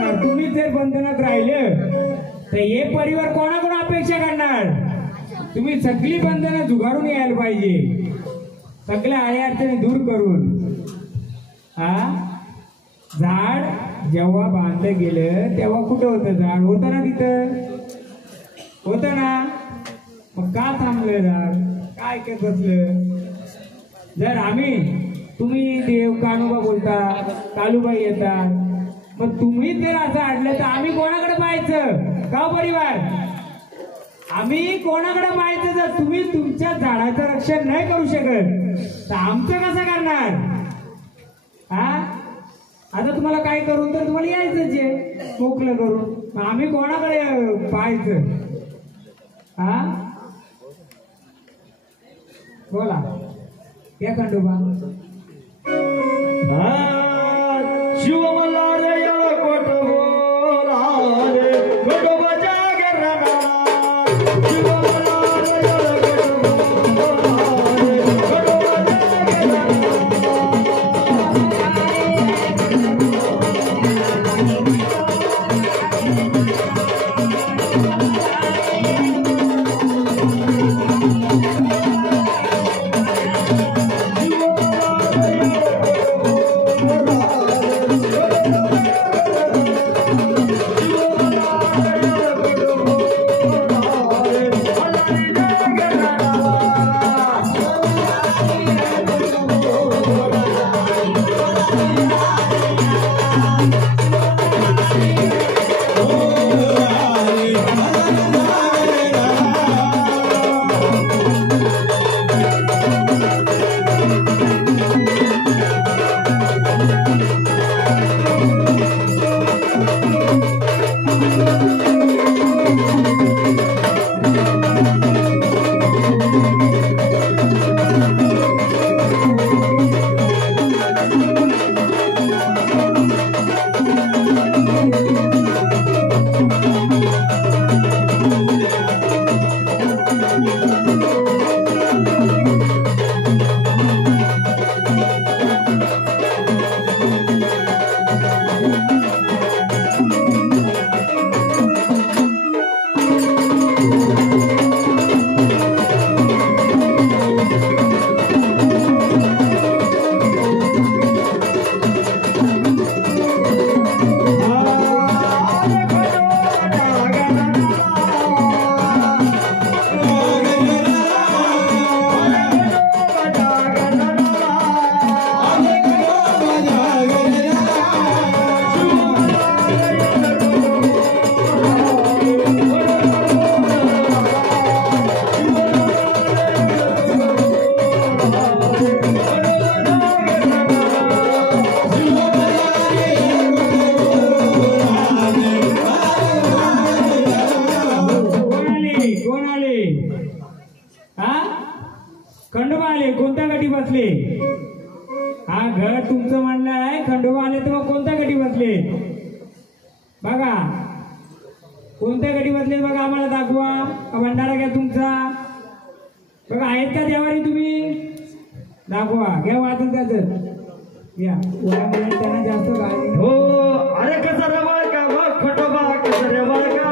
करणार? तुम्हीच जर बंधनात राहिले तर हे परिवार कोणाकडून अपेक्षा करणार? तुम्ही सगळी बंधनं झुगारून यायला पाहिजे, सगळ्या अडचणी दूर करून. झाड जेव्हा बांधलं गेलं तेव्हा कुठं होतं? झाड होतं ना, तिथं होतं ना. मग का थांबलं झाड? काय ऐकत बसलं? जर आम्ही तुम्ही देव कानोबा बोलता, कालूबाई येतात, मग तुम्ही जर असं अडलं तर आम्ही कोणाकडे पाहायचं? का परिवार? आम्ही कोणाकडे पाहायचं? जर तुम्ही तुमच्या झाडाचं रक्षण नाही करू शकत तर आमचं कसं करणार? आता तुम्हाला काय करून तर तुम्हाला यायचं जे मोकलं करून, आम्ही कोणाकडे पाहायचं? बोला या खंडोबा. शिव मला रे कोट बोला रे खंडोबा जागे राणा. शिव मला रे कोट बोला रे खंडोबा जागे राणा. खंडोबा आले, कोणत्या गटी बसले? घर तुमचं म्हणणं आहे. खंडोबा आले तर मग कोणत्या गटी बसले? बघा कोणत्या गटी बसले बघा, आम्हाला दाखवा. भंडारा घ्या तुमचा. बघा आहेत का देवारी? तुम्ही दाखवा. घ्या वाचून त्याच या त्यांना जास्त गाडी. हो अरे कसं रवाळ का मग खंडोबा, कसं रवाळ का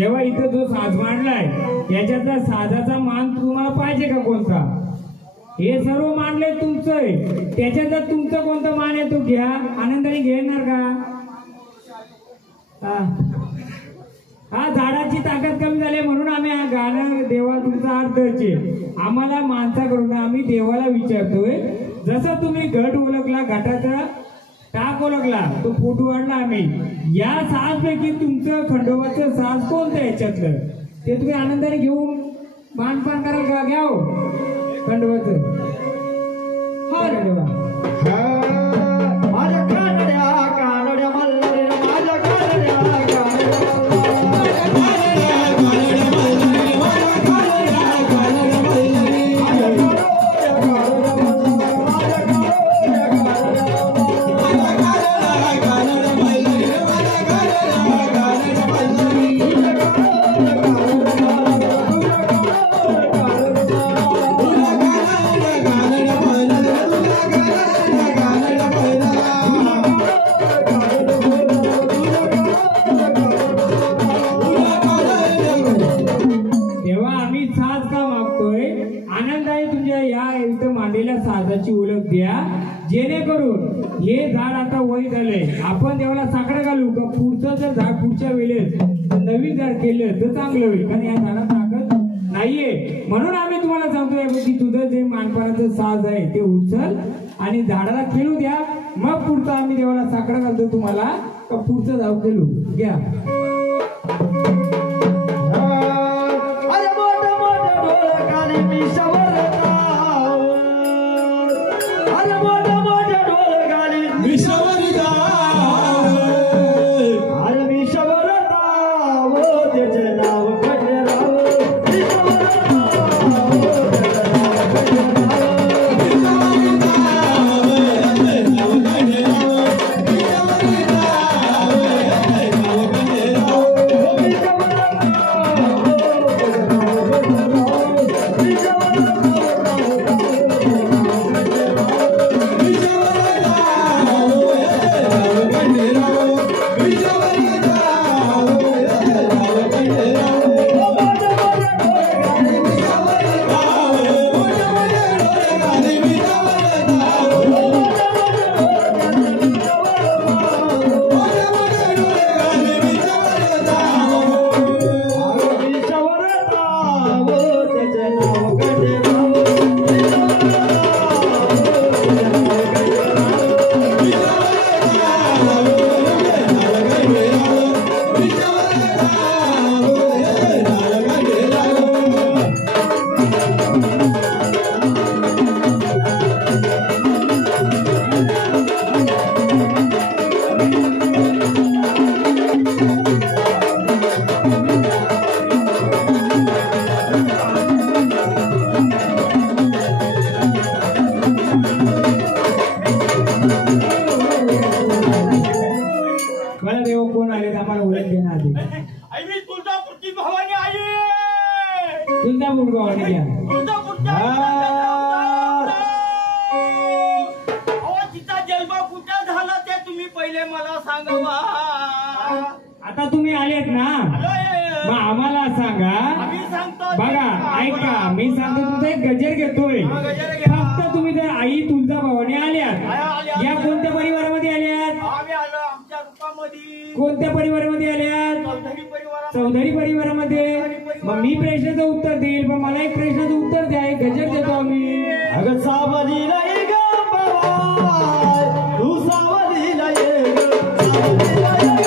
तेव्हा इथं जो साज मांडलाय याच्यातला साजाचा मान तुम्हाला पाहिजे का कोणता? हे सर्व मानलंय तुमचं आहे, त्याच्यात तुमचं कोणतं मान आहे तो घ्या, आनंदाने घेणार का? हा झाडाची ताकद कमी झाली म्हणून आम्ही हा गाणं देवा तुमचा अर्थचे आम्हाला माणसाकडून आम्ही देवाला विचारतोय. जसं तुम्ही घट ओळखला, घटाचा टाक ओळखला, तो फोटो वाढला आम्ही. या साज पैकी तुमचं खंडोबाचं साज कोणतं याच्यातलं ते तुम्ही आनंदाने घेऊन मानपान कराल का? घ्या हो खंडोबाचं. हा खंडोबा माझ्या कानड्या कानड्या मल्ले, माझ्या कानड्या साजाची ओळख द्या, जेणेकरून हे झाड आता वय झालंय, आपण देवाला साकडं घालू का पुढचं जर झाड पुढच्या वेळेस नवीन झाड केलं तर चांगलं होईल, कारण या झाडाला ताकद नाहीये. म्हणून आम्ही तुम्हाला सांगतोय की तुझं जे मानपानाचं साज आहे ते उचल आणि झाडाला खेळू द्या, मग पुढचं आम्ही देवाला साकडं घालतो तुम्हाला का पुढचं झाड खेळू घ्या. आता तुम्ही आलेत ना, मग आम्हाला सांगा. बघा ऐका, मी सांगतो तुमचा एक गजर घेतोय. फक्त तुम्ही जर आई तुळजा भवानी आल्यात, या कोणत्या परिवारामध्ये आल्यात? कोणत्या परिवारामध्ये आल्यात? चौधरी परिवारामध्ये. मग मी प्रश्नाचं उत्तर देईल, पण मला एक प्रश्नाचं उत्तर द्या. एक गजर देतो आम्ही. अगं सावली नाही ग बाबा, तू सावली नाही ग, सावली नाही ग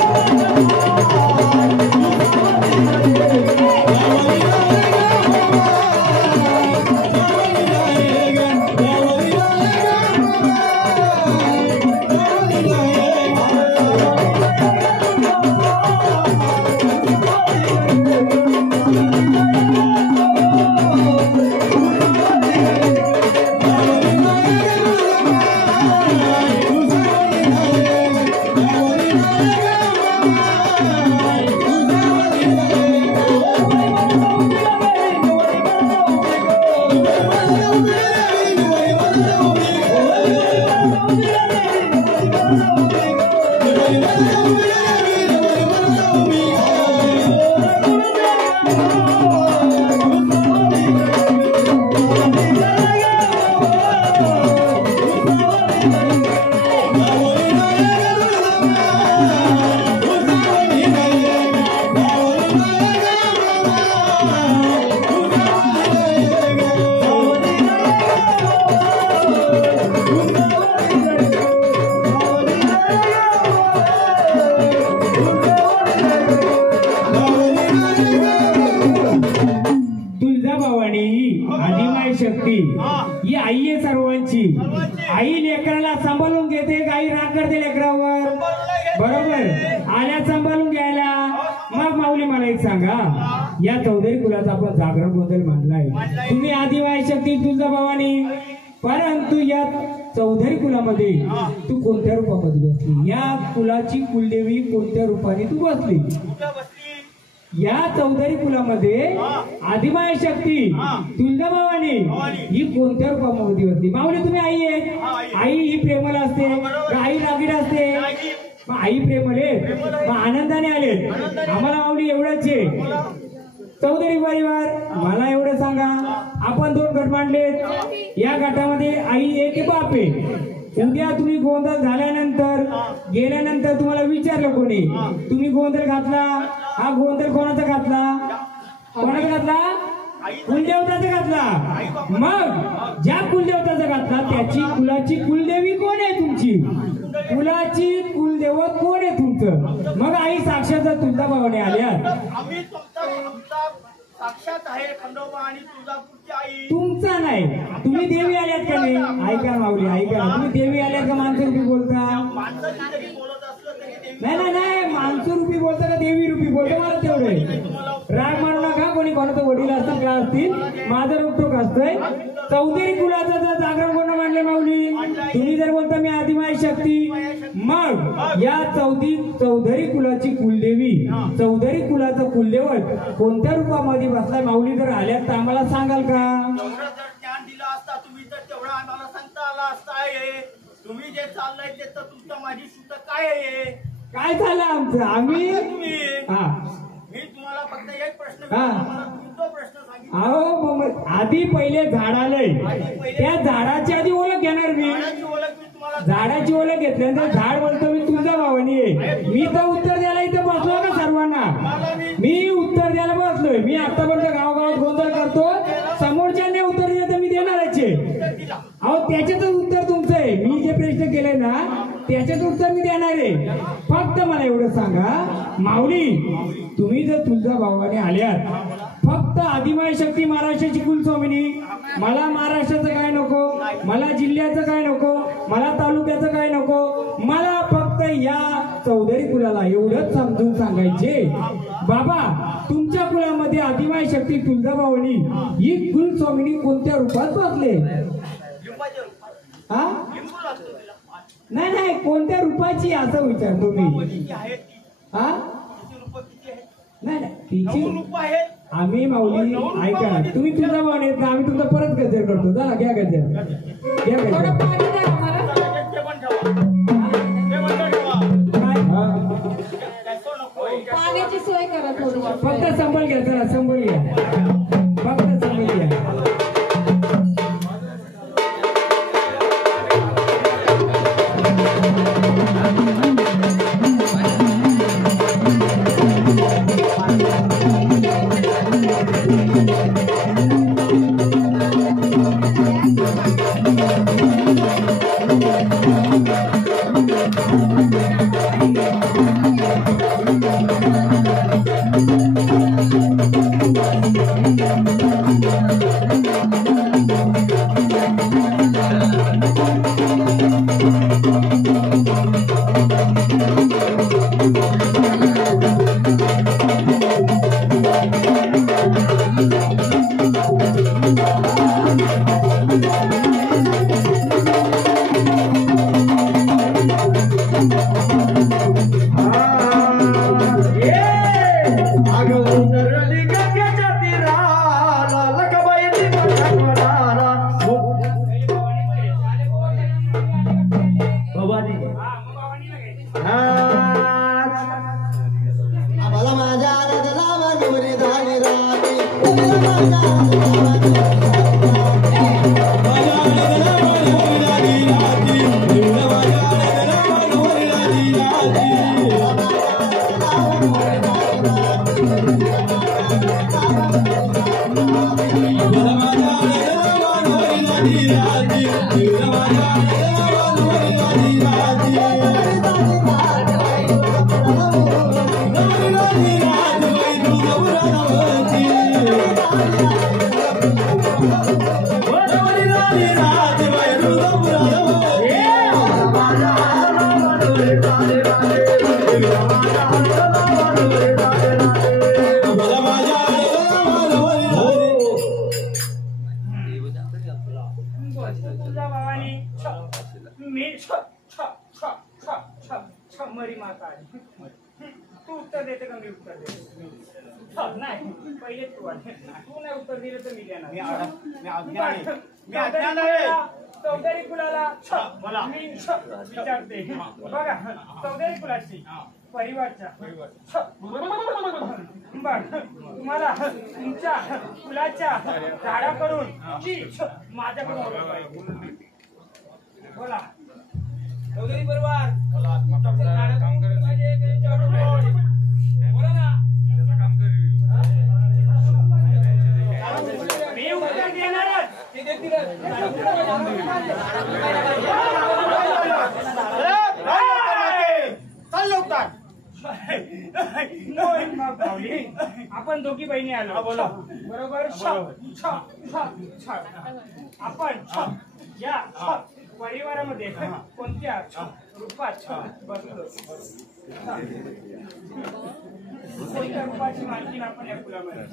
सांभाळून घेते गाई राग करते लेकरावर बरोबर आल्या सांभाळून घ्यायला मग माऊली मला एक सांगा या चौधरी कुलाचा आपण जागरण बद्दल मानलाय तुम्ही आदिवासी शक्ती तुळजाभवानी परंतु या चौधरी कुलामध्ये तू कोणत्या रूपामध्ये बसली या कुलाची कुलदेवी कोणत्या रूपाने तू बसली या चौधरी कुलामध्ये आदिमाय शक्ती तुळजाभवानी ही कोणत्या रूपामध्ये बसली माऊली तुम्ही आई आहे आई ही प्रेमळ असते आई रागीड असते आई प्रेमळे आनंदाने आले आम्हाला माऊली एवढंच आहे चौधरी परिवार मला एवढं सांगा आपण 2 गट मांडलेत या गटामध्ये आई एक बाप आहे उद्या तुम्ही गोंधळ झाल्यानंतर गेल्यानंतर तुम्हाला विचारलं कोणी तुम्ही गोंधळ घातला हा गोंधळ कोणाचा घातला कुलदेवताचा घातला मग ज्या कुलदेवताचा घातला त्याची कुलाची कुलदेवी कोण आहे तुमची कुलाची कुलदेवत कोण आहे तुमचं मग आई साक्षात तुळजाभवानी आल्या साक्षात आहे खंडोबा आणि तुळजापूरची आई तुमचा नाही तुम्ही देवी आल्यात का नाही ऐका माऊली ऐका तुम्ही देवी आल्यात का माणसं रूपी बोलता नाही माणसं रूपी बोलता का देवी रूपी बोलतो मला तेवढे राग मारू नका कोणी कोणाचं वडील असतील का असतील माझं रोकटोक असतंय चौधरी कुलाचा जर जागरण कोण मांडले माऊली तुम्ही जर बोलता मी आदिमाय शक्ती मग या चौधरी कुलाची कुलदेवी चौधरी कुलाचं कुलदेवत कोणत्या रूपामध्ये बसलाय माऊली जर आल्यात तर आम्हाला सांगाल का ज्ञान दिलं असता तुम्ही तर तेवढा आम्हाला सांगता आला असता तुम्ही जे चाललंय ते तर तुमच्या माझी सुद्धा काय आहे काय झालं आमचं आम्ही मी तुम्हाला फक्त एक प्रश्न अहो आधी पहिले झाड आलंय त्या झाडाची आधी ओळख घेणार मी झाडाची ओळख घेतल्यानंतर झाड बोलतो मी तुळजाभवानी आहे मी तर उत्तर द्यायला इथं बसलो का सर्वांना मी उत्तर द्यायला बसलोय मी आतापर्यंत गावागावात गोंधळ करतो समोरच्याने उत्तर दिलं तर मी देणारच आहे अहो त्याच्यातच उत्तर तुमचं आहे मी जे प्रश्न केले ना त्याच्यात उत्तर मी देणार आहे फक्त मला एवढं सांगा माऊली तुम्ही जर तुळजाभवानी आल्यात फक्त आदिमाय शक्ती महाराष्ट्राची कुलस्वामिनी मला महाराष्ट्राचं काय नको मला जिल्ह्याचं काय नको मला तालुक्याचं काय नको मला फक्त या चौधरी कुलाला एवढंच समजून सांगायचे बाबा तुमच्या कुलामध्ये आदिमाय शक्ती तुळजाभवानी ही कुलस्वामिनी कोणत्या रूपात बसले हा नाही कोणत्या रूपाची असं विचारतो मी हा नाही तिची आम्ही माऊली ऐका तुम्ही तुळजाभवानी आहेत ना आम्ही तुमचा परत गजर करतो चला घ्या गजर घ्या गजर पाण्याची सोय करा थोडी फक्त संभल घ्या चला संभल घ्या फक्त संभल घ्या मी मरी माता आहे. तू उत्तर देते का मी उत्तर देते? नाही, पहिले तू आले. तू नाही उत्तर दिलं तर मी देणार. चौधरी कुलाला मला मी विचारते. बघा, चौधरी कुलाची परिवारच्या तुम्हाला तुमच्या फुलाच्या झाडाकडून माझ्याकडून बोला. चौधरी परिवार बोला ना. मी उत्तर देणारच. आपण दोघी बहिणी आलो. बरोबर. आपण या परिवारामध्ये कोणत्या रूपात बसलो? कोणत्या रूपाची माहिती आपण या फुलामध्ये?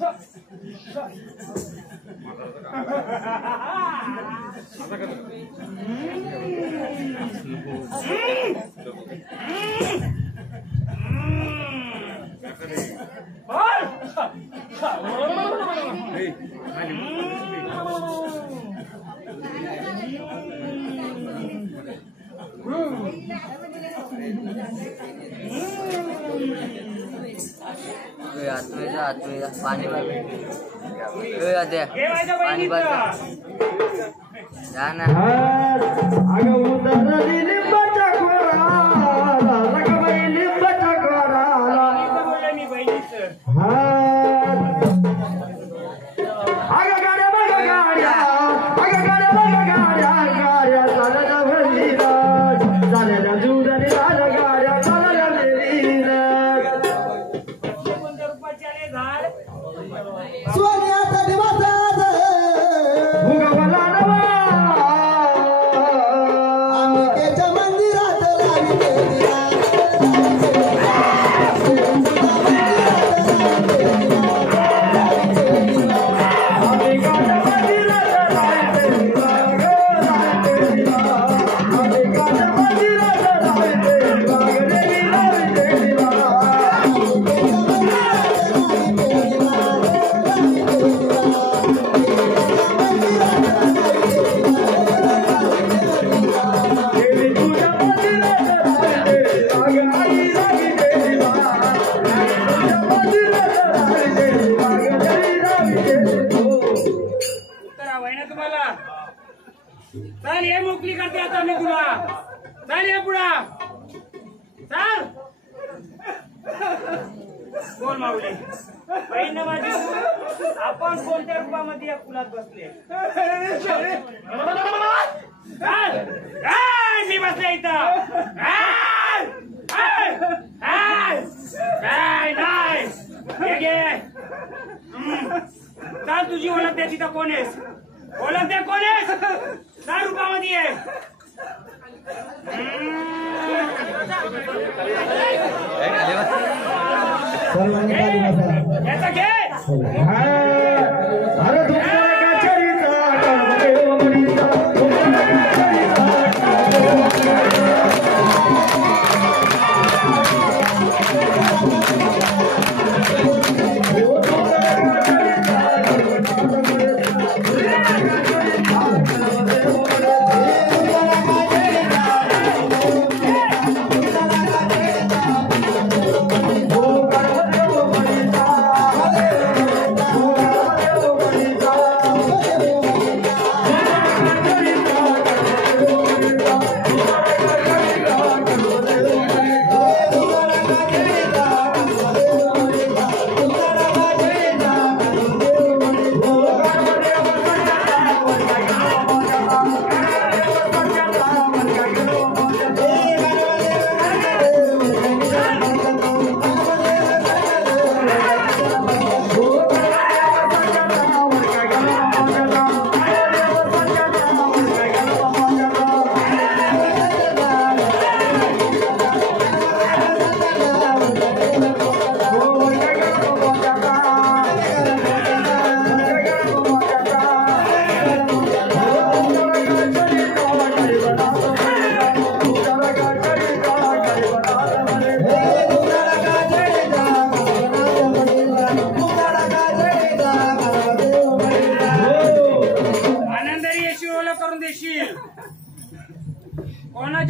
पाणी मोकली करते आता मी तुला. चल ये पुढा चल. बोल माऊली, बहीण माझी, आपण कोणत्या रूपामध्ये या फुलात बसले? मी बसले इथं. चल, तुझी ओळख दे. तिथं कोण आहेस? ओळख दे, कोण आहेस? काय रूपामध्ये आहे? याचा घे. Oh,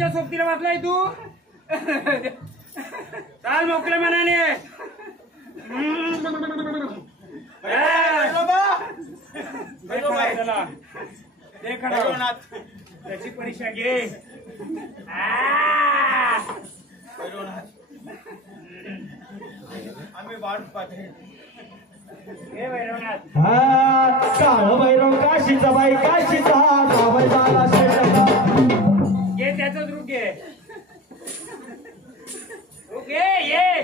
कोणाच्या सोबतीला वाचलाय तू? चाल मोकळ्या मनाने. भैरवनाथ, त्याची परीक्षा घे. भैरवनाथ, आम्ही वाट पाहते. हे भैरवनाथ, काळ भैरव काशीचा बाई काशीचा जावई झाला शेजारचा. घे त्याचंच रूप घे. रूप घे, ये.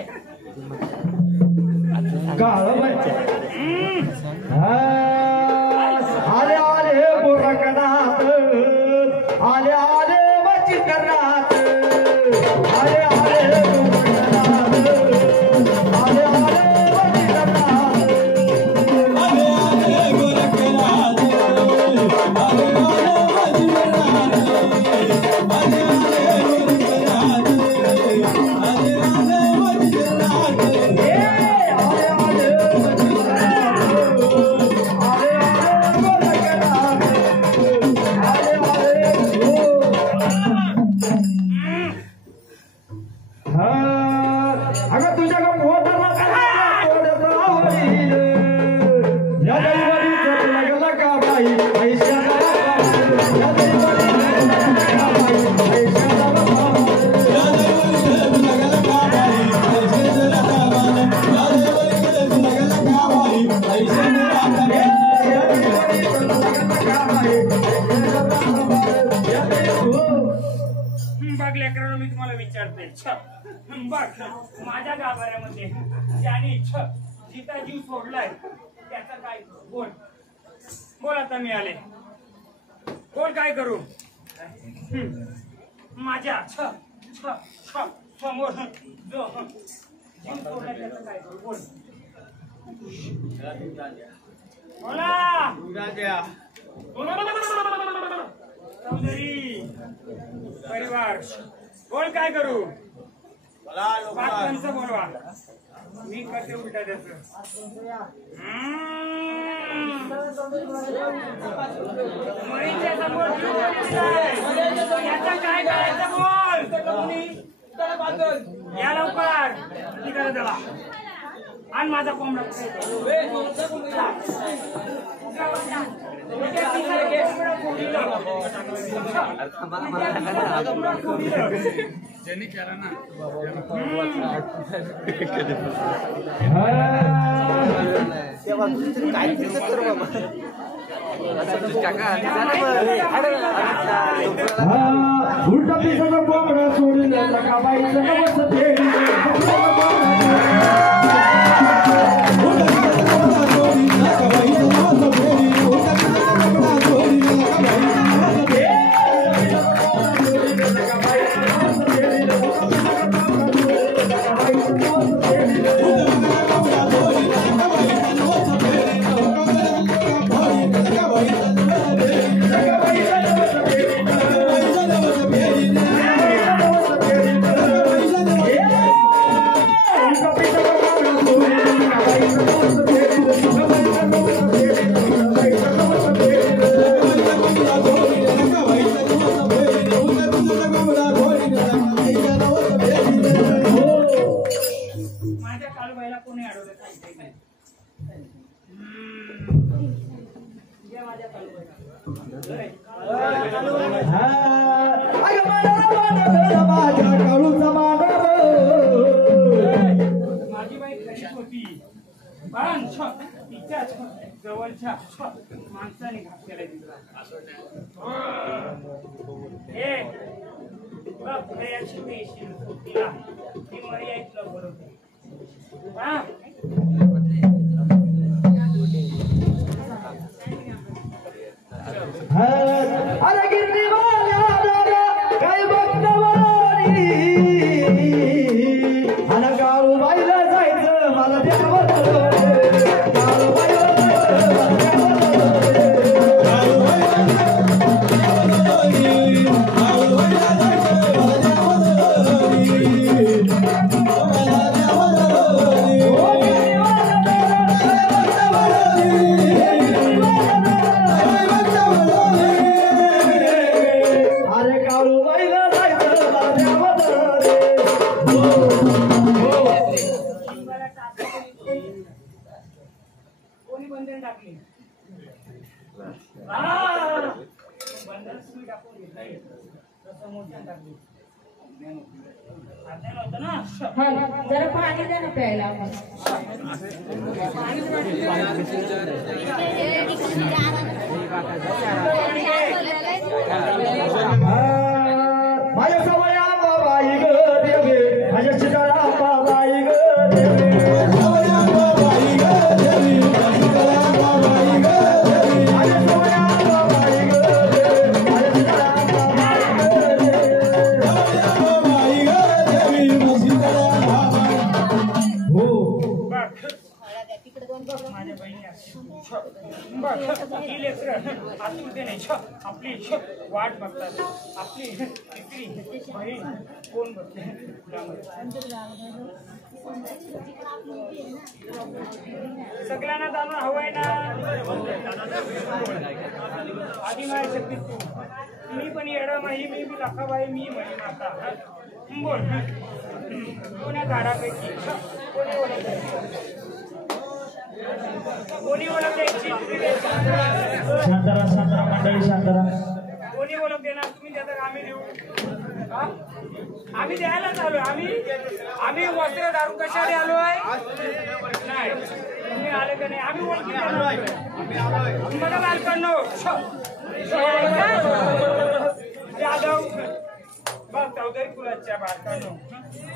काळ आले आले गोरखनाथ, आले आले वचित्रनाथ, आले आले गोरखनाथ, आले आले वचित्रनाथ, आले आले गोरखनाथ, आले आले वचित्रनाथ, आले आले गोरखनाथ, आले आले वचित्रनाथ. अगं तुझ्या का पोटाला लागला का बाई पैशाला बघ लेकरांनो, मी तुम्हाला विचारते. बघ, माझ्या गाभाऱ्यामध्ये ज्याने जिता जीव सोडलाय त्याचा काय बोल. बोल आता मी आले. बोल काय करू. माझ्या समोर जो जीव सोडलाय त्याचा काय करू. बोल. बोला राजा, चौधरी परिवार, बोल काय करू. मला पाच लोक पंच बोलवा, मी करते उलटा त्याच. मरीच्या समोर याचा काय करायचं बोल. या लवकर तिकडे त्याला आणि माझा कोंबडा ज्यांनी केला ना उलटा पिसाचा कोंबडा सोडून का बाईचं नवस फेरी. माझ्या काळूबाईला कोणी अडवलं सांगते नाही. माझ्या काळूबाईला माझी बाई कशी होती पण तिच्या जवळच्या माणसाने घात केलाय तिला. हे बघ, याची पेशी तिला ती मरी आहे तुला बोलवते. हा अरे गिरणीवाल्या काय बघतवारी आणि काळूबाईला जायचं मला देवावर काळूबाईला जायचं अज्ञान होतं ना हा जरा पाणी द्या ना प्यायला आम्हाला. माझ्या सवया बाबाई ग देवे माझ्या शिकारा बाबाई ग देवे सवया बाबाई ग देवी शिकारा बाबाई ग देवी माझ्या सवया बाबाई ग देवे माझ्या शिकारा बाबाई ग देवे सवया बाबाई ग देवी शिकारा बाबाई हो माझ्या बहिणी ही लेकरं आतुरतेने आपली वाट बघतात. आपली तिसरी बहीण कोण बघते सगळ्यांना जाणून हवंय ना. आधी माझ्या शक्तीत तू मी पण येडा माही मी लखाबाई मी म्हणी माता बोल कोण्या झाडापैकी कोणी ओळख द्यायची शांतारा मंडळी शांतारा कोणी ओळख देणार तुम्ही देता आम्ही देऊ आम्ही द्यायलाच आलोय आम्ही वस्त्र दारू कशाने आलोय नाही तुम्ही आले का नाही आम्ही ओळखी देणार बघा बालकांनो जाधव बघ चौधरी कुलाच्या बालकांनो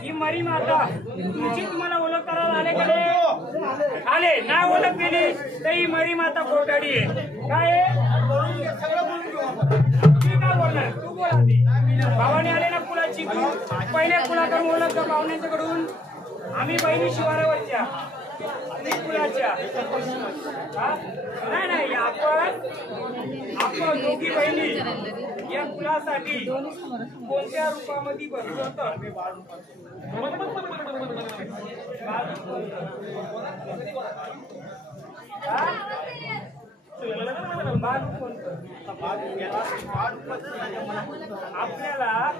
ही मरी माता तुमची तुम्हाला ओळख करायला आले का नाही आले नाही ओळख दिली तर ही मरी माता कोटाडी आहे काय तुम्ही काय बोलणार तू बोल आधी भावाने आले ना कुलाची पहिल्या कुलाकडून ओळख का पाहुण्यांच्याकडून आम्ही बहिणी शिवारावरच्या कुलाच्या नाही आपण दोघी बहिणी या कुलासाठी कोणत्या रूपामध्ये बसलो होतं आपल्याला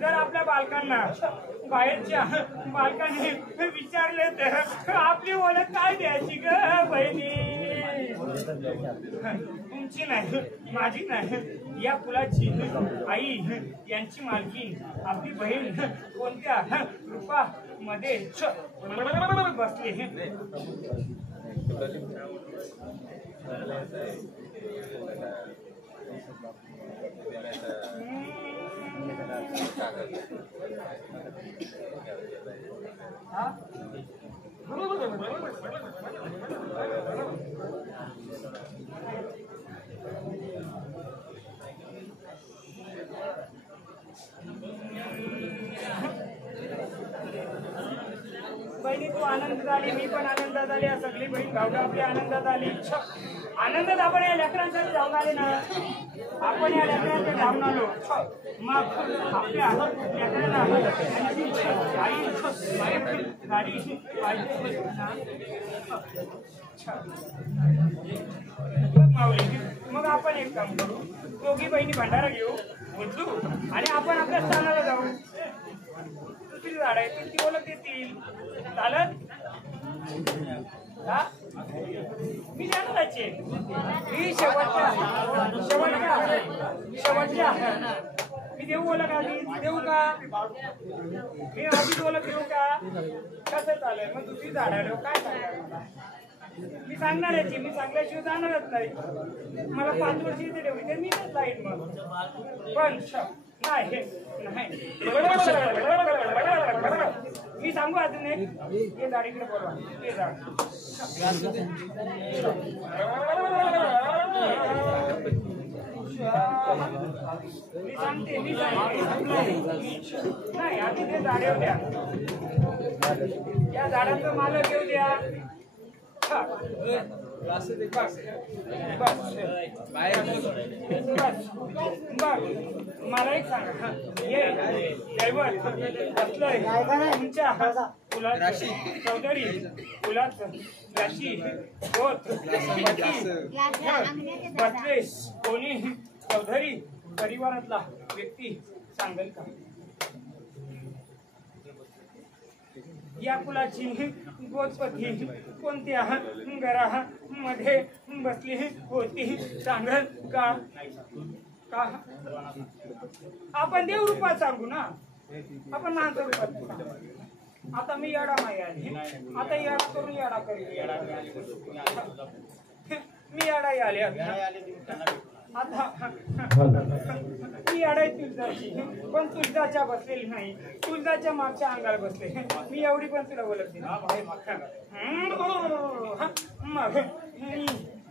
जर आपल्या बालकांना बाहेरच्या बालकांनी विचारले तर आपली ओळख काय द्यायची ग बहिणी तुमची नाही माझी नाही या फुलाची आई यांची मालकीन आपली बहीण कोणत्या रूपामध्ये बसली बहिणी तू आनंद झाली मी पण आनंदात आली सगळी बहीण भावना आपली आनंदात आली आनंदात आपण या लेकरांसाठी जाऊन आले ना आपण या लेकरांसाठी जाऊन आलो मग आपल्या लेकरांना गाडी माऊली मग आपण एक काम करू दोघी बहिणी भंडारा घेऊ उचलू आणि आपण आपल्या स्थानाला जाऊ दुसरी झाड आहे ती ओळख देतील चालत मी जाणारच आहे मी शेवटच्या मी देऊ ओळख आधी देऊ का मी आधीच ओळख देऊ का कसं चालेल मग दुसरी झाड आलो काय सांगणार मी सांगणार याची मी सांगल्याशिवाय जाणारच नाही मला 5 वर्ष इथे ठेवली तर मी नाही जाईन मग पण नाही मी सांगू अजून एक हे झाड इकडे बोलवा हे झाड मी सांगते नाही आधी ते झाड येऊ द्या या झाडाचं मालक येऊ द्या मला एक सांगा हे दैवत असलंय तुमच्या फुलाची चौधरी फुलाचं राशी होत बसले कोणी चौधरी परिवारातला व्यक्ती सांगेल का या फुलाची गोचपती कोणत्या घरामध्ये बसली होती सांगल का का आपण देव रूपात सांगू ना, आपण माणसा रूपात नाही सांगू. आता मी येडा माई आली, आता येडा करून येडा करीन. मी येडाई आले आता मी येडाई तुळजाची, पण तुळजाच्या बसलेली नाही, तुळजाच्या मागच्या अंगाला बसले. मी एवढी पण तुला बोलत नाही. मग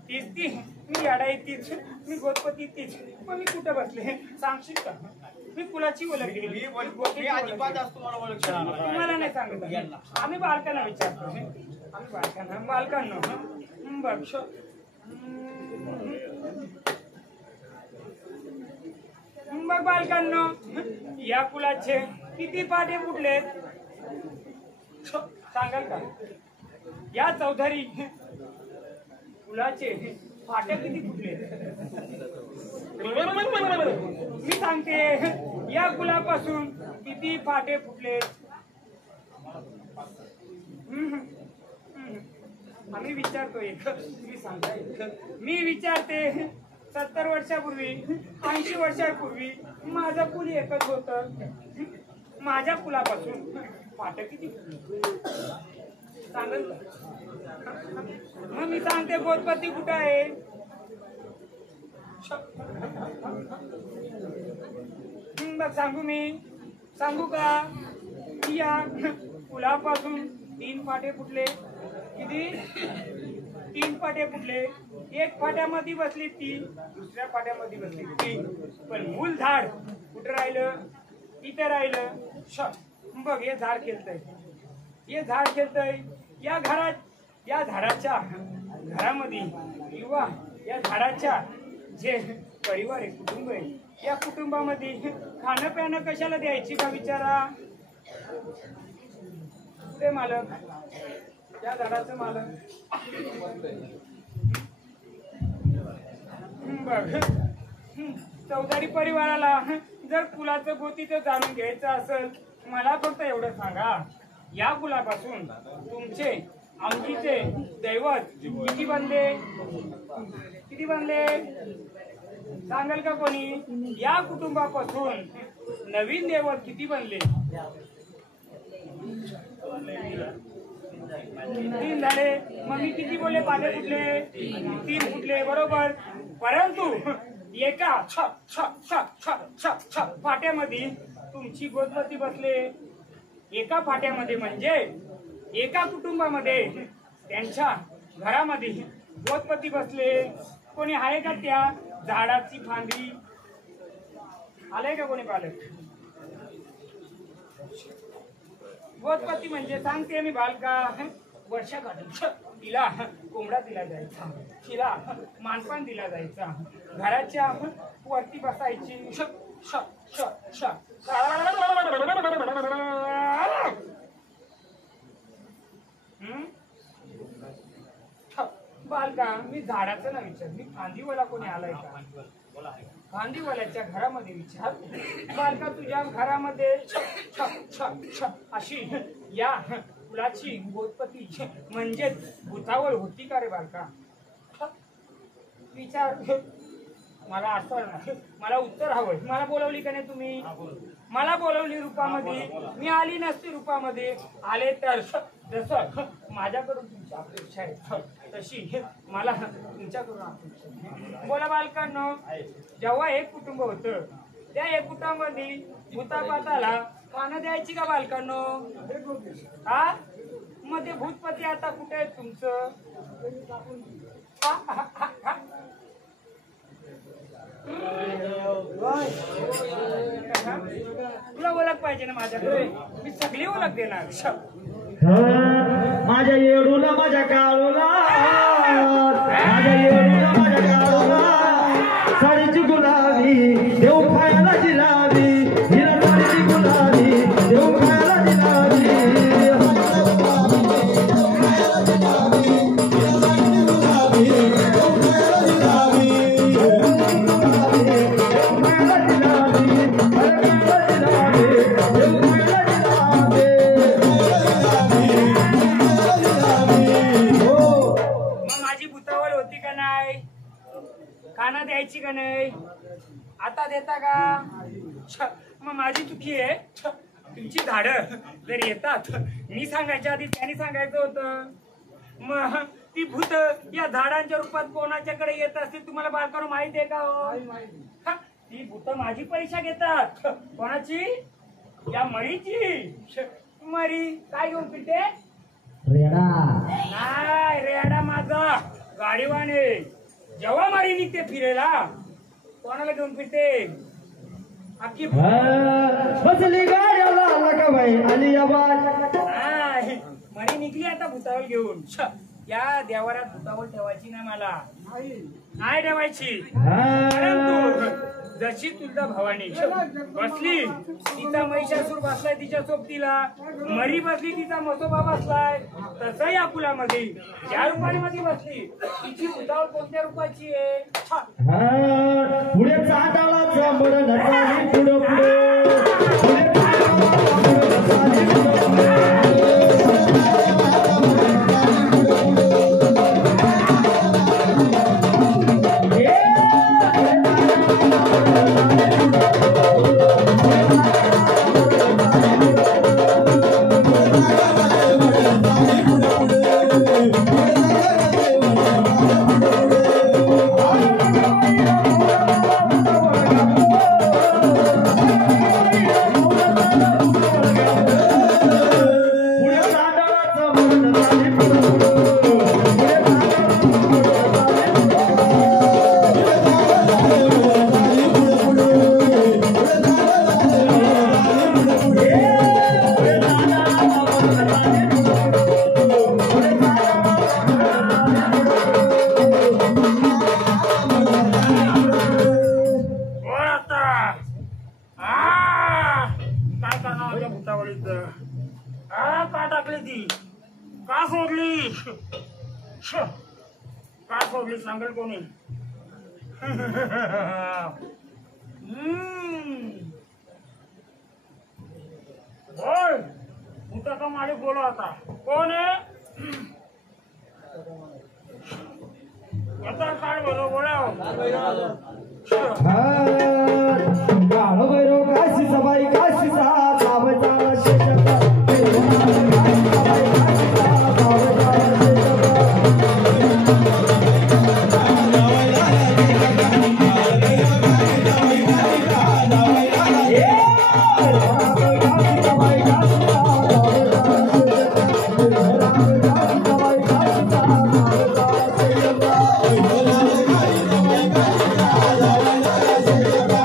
तीच ती, मी येडाई तीच, मी गोतपती तीच, पण मी कुठं बसले सांगशील का? मी कुलाची ओळख मी अजिबात असतो मला ओळख तुम्हाला नाही सांगत. आम्ही बालकांना विचारतो, आम्ही बालकांना बघ मग बालकांनो, या कुलाचे किती पाटे फुटलेत सांगाल का? या चौधरी कुलाचे फाटे किती फुटले? मी सांगते, या कुलापासून किती फाटे फुटले? आम्ही विचारतोय, मी सांगताय, मी विचारते. 70 वर्षापूर्वी 80 वर्षापूर्वी माझं कुल एकच होतं. माझ्या कुलापासून फाटे किती फुटले सांगल? मग मी सांगते, गोतपती कुठं आहे? बघ सांगू का? या कुलापासून 3 फाटे फुटले. किती? 3 फाटे फुटले. एक फाट्यामध्ये बसली ती, दुसऱ्या फाट्यामध्ये बसली ती, पण मूल झाड कुठं राहिलं? इथे राहिलं. बघ हे झाड खेळतय, हे झाड खेळतय. या झाडाच्या घरामध्ये किंवा या झाडाच्या जे परिवार आहे, कुटुंब आहे, या कुटुंबामध्ये खाणं प्यानं कशाला द्यायची का विचारा? ते मालक, या झाडाचं मालक बघ. चौधरी परिवाराला जर कुलाचं गोतीचं जाणून घ्यायचं असेल, मला फक्त एवढं सांगा, या कुलापासून तुमचे अंगीचे दैवत किती बनले? किती बनले सांगाल का कोणी? या कुटुंबापासून नवीन दैवत किती बनले? 3 झाले. मग मी किती बोलले? पाटे फुटले, 3 फुटले बरोबर. परंतु एका फाट्यामध्ये तुमची गोतपती बसले. एका फाट्यामध्ये म्हणजे एका कुटुंबामध्ये त्यांच्या घरामध्ये गोतपती बसले. कोणी आहे का त्या झाडाची फांदी? आलंय का कोणी पालक? गोतपती म्हणजे सांगते मी बालका, वर्षाकाठी तिला कोंबडा दिला जायचा, तिला मानपान दिला जायचा, घराच्या वरती बसायची. बालका, मी झाडाचं ना विचार, मी फांदीवाला कोणी आलाय का? फांदीवाल्याच्या घरामध्ये विचार. बालका, तुझ्या घरामध्ये अशी या फुलाची गोतपती म्हणजेच भूतावळ होती का रे बालका? विचार. मला आठवण नाही, मला उत्तर हवंय. मला बोलवली का नाही तुम्ही? मला बोलवली रूपामध्ये, मी आली नसती रूपामध्ये. आले तर जसं माझ्याकडून तुमची अपेक्षा आहे तशी मला तुमच्याकडून अपेक्षा आहे. बोला बालकांनो, जेव्हा एक कुटुंब होतं, त्या एक कुटुंबामध्ये भूतापाताला पानं द्यायची का बालकांनो? हा, मग ते भूतपती आता कुठे आहे तुमचं? तुला ओळख पाहिजे ना माझ्याकडे, मी सगळी ओळख देणार. माझ्या येडूला, माझ्या काळूला, माझ्या येडूला, माझ्या काळूला, साडीची गुलाबी देऊ खायला जिलाबी, हिला साडीची गुलाबी देऊ खायला जिलाबी. खाना द्यायची का नाही? आता देता का? मग माझी चुकी आहे. तुमची झाडं जर येतात मी सांगायच्या आधी त्यांनी सांगायचं होतं. मग ती भूत या झाडांच्या रूपात कोणाच्याकडे येत असतील तुम्हाला बारकावून माहिती आहे का हो? ती भूत माझी परीक्षा घेतात. कोणाची? या मरीची. मरी काय घेऊन फिरते? रेडा. नाही, रेडा माझा गाडीवान आहे. जेव्हा मरी निघते फिरायला कोणाला घेऊन फिरते? अख्खी बसली गाड्याला लकाबाई आली आवाज. नाही, मरी निघली आता भूतावल घेऊन. या देवाऱ्यात भूतावल ठेवायची नाही मला. नाही ठेवायची. परंतु जशी तुझा भवानी बसली तिचा महिषासूर बसलाय तिच्या सोबतीला, मरी बसली तिचा मसोबा बसलाय, तसं या कुलामध्ये ज्या रूपाने मध्ये बसली तिची भूतावल कोणत्या रूपाची आहे? पुढे चाटाला चांबड नसाली पुढे पुढे पुढे नसाली पुढे पुढे. का टाकली ती? का सोडली? का सोडली सांगेल कोणी? बोल, भूता का मालिक बोला आता. कोण आहे? आता काय बोलो बोला. काळ भैरव काशी सबाई काशीचा सावजाला शेषका. Bye.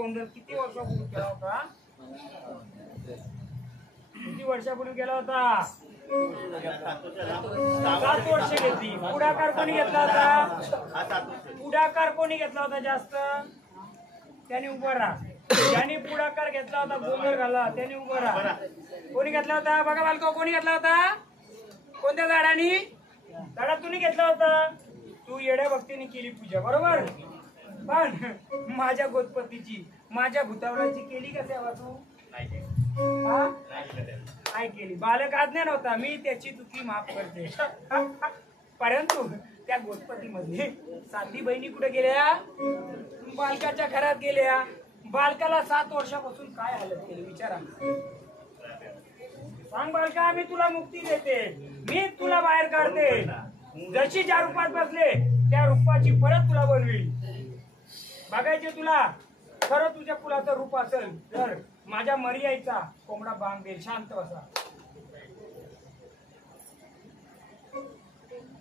गोंधळ किती वर्षापूर्वी केला होता? किती वर्षापूर्वी केला होता? 7 वर्ष घेतली. पुढाकार कोणी घेतला होता? पुढाकार कोणी घेतला होता जास्त? त्याने उभं राहा. ज्याने पुढाकार घेतला होता गोंधळ घाला त्याने उभं राहा. कोणी घेतला होता? बघा बालका, कोणी घेतला होता? कोणत्या झाडाने? झाडात तुम्ही घेतला होता. तू येड्या भक्तीने केली पूजा, बरोबर. पण माझ्या गोतपतीची, माझ्या भूतावराची केली का सेवा तू? काय केली? बालक आज्ञा नव्हता, मी त्याची चुकी माफ करते. परंतु त्या गोतपती मध्ये 7 बहिणी कुठे गेल्या? बालकाच्या घरात गेल्या. बालकाला 7 वर्षापासून काय हालत केली विचारा. सांग बालका, मी तुला मुक्ती देते, मी तुला बाहेर काढते. जशी ज्या रूपात बसले त्या रूपाची परत तुला बनवी. बघायचे तुला खरं तुझ्या फुलाचं रूप असेल तर माझ्या मर्याईचा कोंबडा बांग देईल. शांत बसा.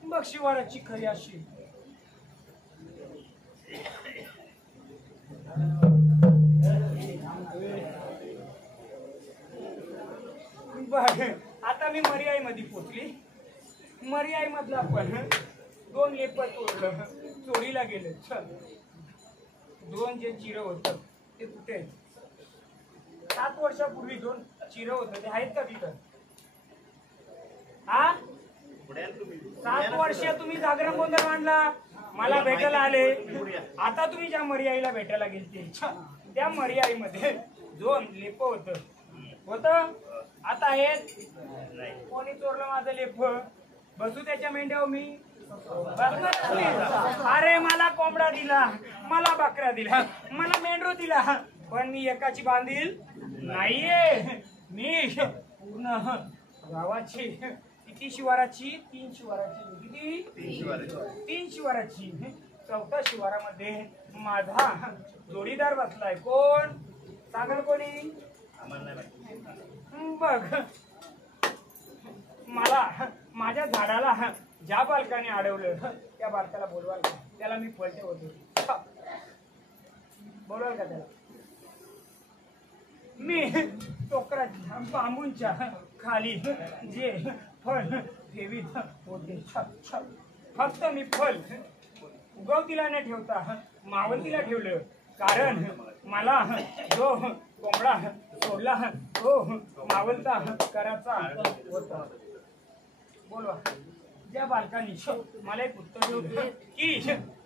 बघ शिवाराची खरी अशी. बघ आता मी मर्याई मध्ये पोचली. मर्याई मधला पण 2 लेप तोडलं, चोरीला गेले. चल 2 जे चिरं होतं ते कुठे? 7 वर्षापूर्वी 2 चिरं होतं ते आहेत का तिथं? हा 7 वर्ष तुम्ही जागरण गोंधळ मांडला, मला भेटायला आले. आता तुम्ही ज्या मर्याईला भेटायला गेलते त्या मर्याईमध्ये 2 लेप होत. आता हे कोणी चोरलं माझं लेप? बसू त्याच्या मेंढ्यावर मी? अरे मला कोंबडा दिला, मला बकरा दिला, मला मेंढरू दिला, पण मी एकाची बांधील नाहीये. मी पूर्ण गावाची किती शिवाराची? 3 शिवाराची. किती? 3 शिवाराची. 4थ्या शिवारामध्ये माझा जोडीदार बसलाय. कोण? सांगा कोणी? बघ मला माझ्या झाडाला ज्या बालकाने अडवलं त्या बालकाला बोलवाल का? त्याला मी फळ ठेवतो. बोलवाल का त्याला? मी टोकराच्या बांबूंच्या खाली जे फळ ठेवीत होते फक्त मी फळ उगवतीला न ठेवता मावळतीला ठेवलं. कारण मला जो कोंबडा सोडला तो मावळता करायचा होता. बोलवा. ज्या बालकांनी मला एक उत्तर दिलं की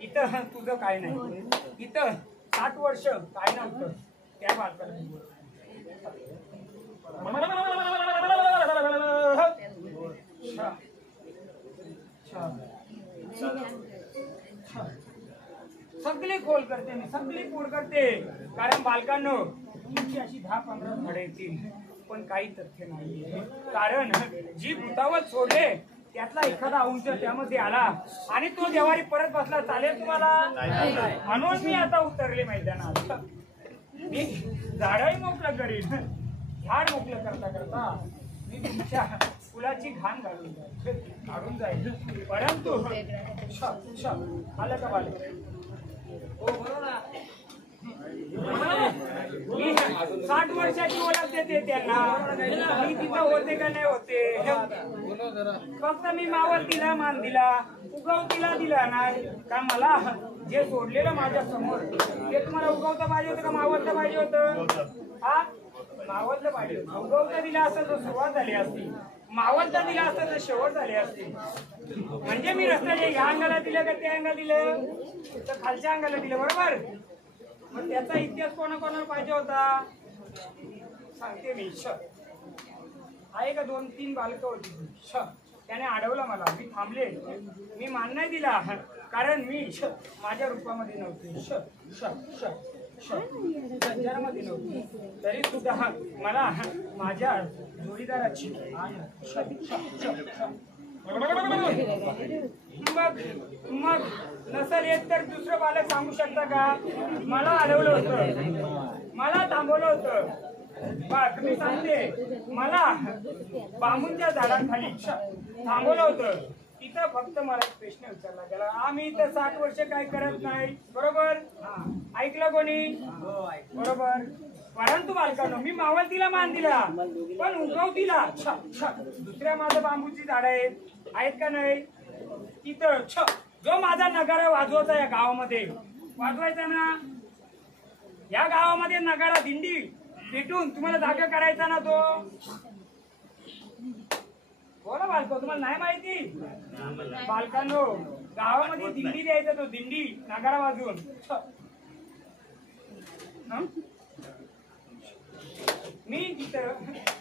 इथं तुझं काय नाही, इथं 60 वर्ष काय नव्हतं, त्या बालकाला सगळी खोल करते मी, सगळी खोल करते. कारण बालकांनो तुमची अशी 10-15 झाडे येतील पण काही तथ्य नाहीये. कारण जी भूतावत सोडले त्यातला एखादा अंश त्यामध्ये आला आणि तो देवारी परत बसला, चालेल तुम्हाला? म्हणून मी आता उतरले मैदानात. मी झाडही मोकळं करीन. झाड मोकळं करता करता मी तुमच्या फुलाची घाण काढून जाईल. परंतु आलं का बाल? हो बरोबर. 60 वर्षाची ओळख देते त्यांना. मी तिथं होते का नाही होते? फक्त मी मावळतीला मान दिला, उगवतीला दिला नाही. का मला जे सोडलेलं माझ्या समोर ते तुम्हाला उगवता पाहिजे होतं का मावळता पाहिजे होतं? हा मावळता पाहिजे. उगवता दिला असं तर सुरुवात झाली असती, मावळता दिला असतं तर शेवट झाली असती. म्हणजे मी रस्त्याच्या ह्या अंगाला दिलं का त्या अंगाला दिलं तर खालच्या अंगाला दिलं, बरोबर. मग त्याचा इतिहास कोणाकोणाला पाहिजे होता सांगते मी. आहे का 2-3 बालकं होती. त्याने अडवलं मला, मी थांबले, मी मान नाही दिला. कारण मी माझ्या रूपामध्ये नव्हते, संचारामध्ये नव्हती. तरी सुद्धा मला माझ्या जोडीदाराची मग नसेल येत तर दुसरं बालक सांगू शकता का? मला अडवलं होतं, मला थांबवलं होतं. मी सांगते, मला बांबूंच्या झाडाखाली थांबवलं होतं. तिथं फक्त मला एक प्रश्न विचारला गेला, आम्ही तर 60 वर्ष काय करत नाही, बरोबर? ऐकलं कोणी? बरोबर. परंतु बालकांनो, मी मावळतीला मान दिला पण उगवतीला दुसऱ्या माझं बांबूची झाड आहेत का नाही? तिथं जो माझा नगारा वाजवायचा या गावामध्ये वाजवायचा ना, या गावामध्ये नगारा दिंडी भेटून तुम्हाला जागा करायचा ना तो. बोला बालको, तुम्हाला नाही माहिती? बालकांनो, गावामध्ये दिंडी द्यायचा तो, दिंडी नगारा वाजवून. मी तिथं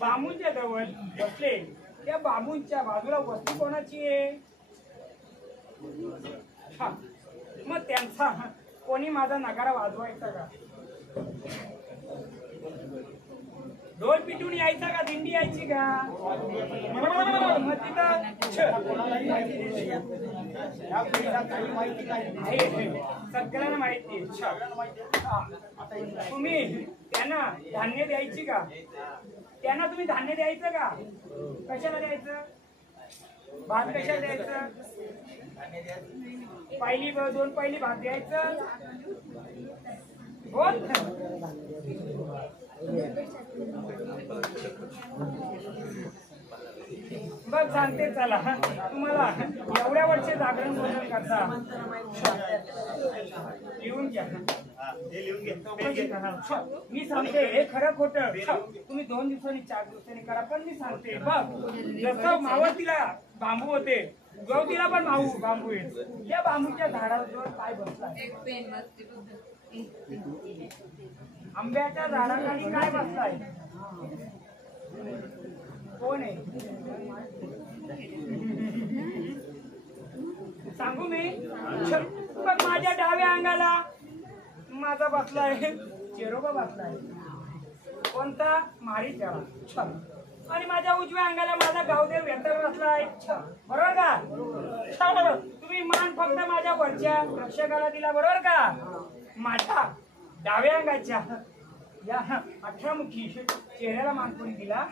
बांबूच्या जवळ बसले, त्या बांबूंच्या बाजूला वस्तू कोणाची आहे? मग त्यांचा कोणी माझा नगारा वाजवायचा का? ढोल पिटून यायचा का? दिंडी यायची का? मग तिथं सगळ्यांना माहिती. तुम्ही त्यांना धान्य द्यायची का? त्यांना तुम्ही धान्य द्यायचं का? कशाला द्यायचं? भात कशाला द्यायचं? पहिली 2 पहिली भात द्यायचं. बोल. बघ सांगते, चला तुम्हाला एवढ्या वर्ष जागरण भोजन करता, लिहून घ्या. मी सांगते हे खरं खोटं तुम्ही 2 दिवसांनी 4 दिवसांनी करा, पण मी सांगते बघ, जसं मावळतीला बांबू होते, गवतीला पण बांबू आहे. त्या बांबूच्या झाडावर काय बसलाय? आंब्याच्या झाडाखाली काय बसलाय? कोण आहे? सांगू मी? बघ, माझ्या डाव्या अंगाला माझा बसलाय चेरोबा बसलाय. कोणता? मारी त्याला. आणि माझ्या उजव्या अंगाला माझा गावदेव वेतर बसलाय, बरोबर का? तुम्ही मान फक्त माझ्या वरच्या रक्षकाला दिला, बरोबर का? माझ्या डाव्या अंगाच्या या 18मुखी चेहऱ्याला मान कोणी दिला?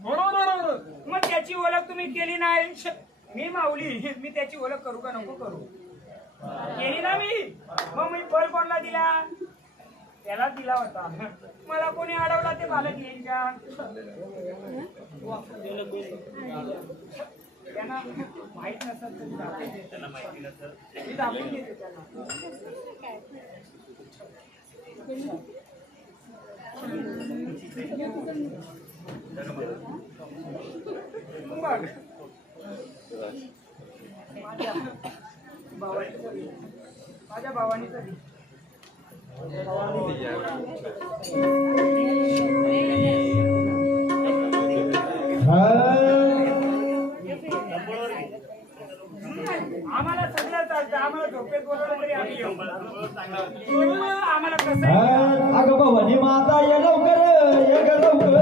बरोबर. मग त्याची ओळख तुम्ही केली नाही. मी माऊली, मी त्याची ओळख करू का नको करू? केली ना मी. मग मी फळ कोणला दिला? त्याला दिला होता. मला कोणी अडवला ते बालक येईल का? त्यांना माहित नसेल तर मी दाबून घेते त्यांना. बघ, माझ्या भावानी तरी आम्हाला सगळं चालतं. आम्हाला झोपेत बोलवलं तरी आम्ही येऊ. आम्हाला कसं अगं भवानी माता ये लवकर, ये ग लवकर,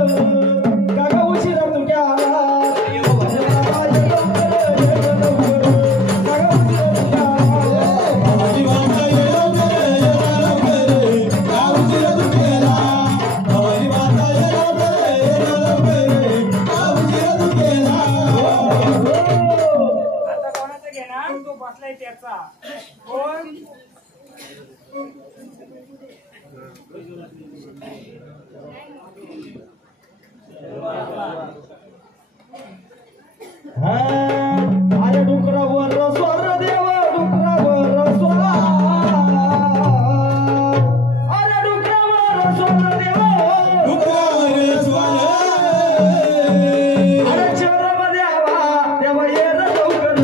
काका उशिरा तू क्या भवानी माता ये लवकर, ये ग लवकर, काका उशिरा तू क्या भवानी माता ये लवकर, ये ग लवकर, काका उशिरा तू क्या भवानी माता ये लवकर, ये ग लवकर, काका उशिरा तू क्या. आता कोणाचं घेणार? तो बसलाय त्याचा. कोण? अरे डुकरावर स्वर देव, डुकरावर स्वर, अरे डुकरावर स्वर देव, डुकरावर स्वर, अरे चरम देवा देवा ये लवकर,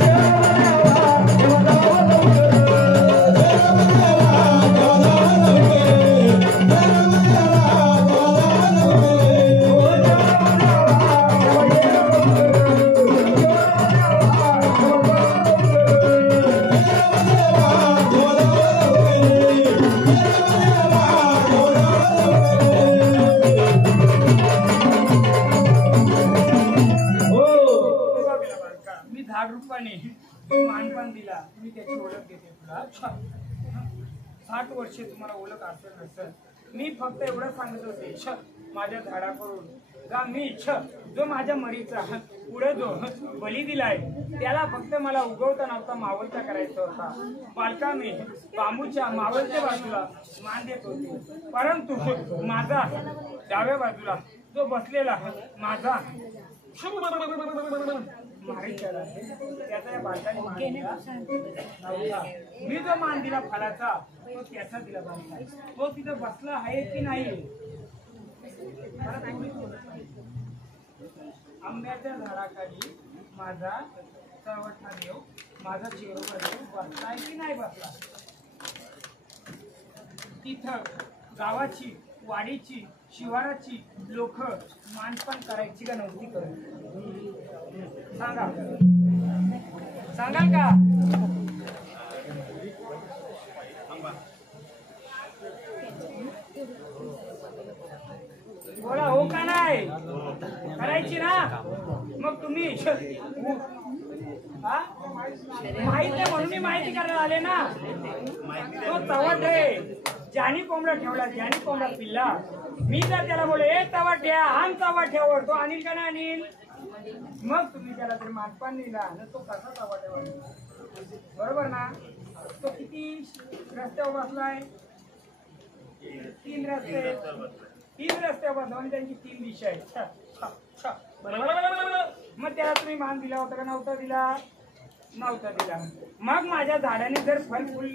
चरम देवा देवा धाव लवकर, चरम देवा देवा धाव लवकर, चरम देवा देवा धाव मी 10 रुपयाने मानपान दिला, मी त्याची ओळख देते तुला. 60 वर्षे तुम्हाला ओळख असेल नसेल, मी फक्त एवढं सांगत होते, माझ्या झाडाकडून का मी जो माझ्या मरीचा पुढे जो बली दिलाय त्याला फक्त मला उगवता नव्हता मावलता करायचा होता. बालका मी बांबूच्या मावलच्या बाजूला मान देत होते, परंतु माझा डाव्या बाजूला जो बसलेला माझा मारीच्याला त्याचा या बालकाने मान दिला नव्हता. मी जो मान दिला फलाचा तो त्याचा दिला बालका. तो तिथं बसला आहे की नाही? आंब्याच्या झाडाखाली माझा चवठा देव माझा चेरोबा देव बसलाय की नाही बसला? तिथं गावाची वाडीची शिवाराची लोक मानपान करायची का नव्हती करत? सांगा, सांगाल का? बोला हो का नाही? करायची ना? मग तुम्ही माहित आहे म्हणून मी माहिती करायला आले ना. तो चवट आहे, ज्यानी कोंबडा ठेवला ज्यानी कोंबडा पिल्ला. मी जर त्याला बोले ए चवट्या आण चवट्यावर, तो आणील का नाही आणील? मग तुम्ही त्याला तरी मानपान दिला ना, तो कसा चवट्यावर? बरोबर ना? तो किती रस्त्यावर बसलाय? 3 रस्ते, 3 रस्त्यावर बसला आणि त्यांची 3 दिशा आहेत. मग त्याला तुम्ही मान दिला होता का नव्हता दिला? नव्हता दिला. मग माझ्या झाडाने जर फल फुल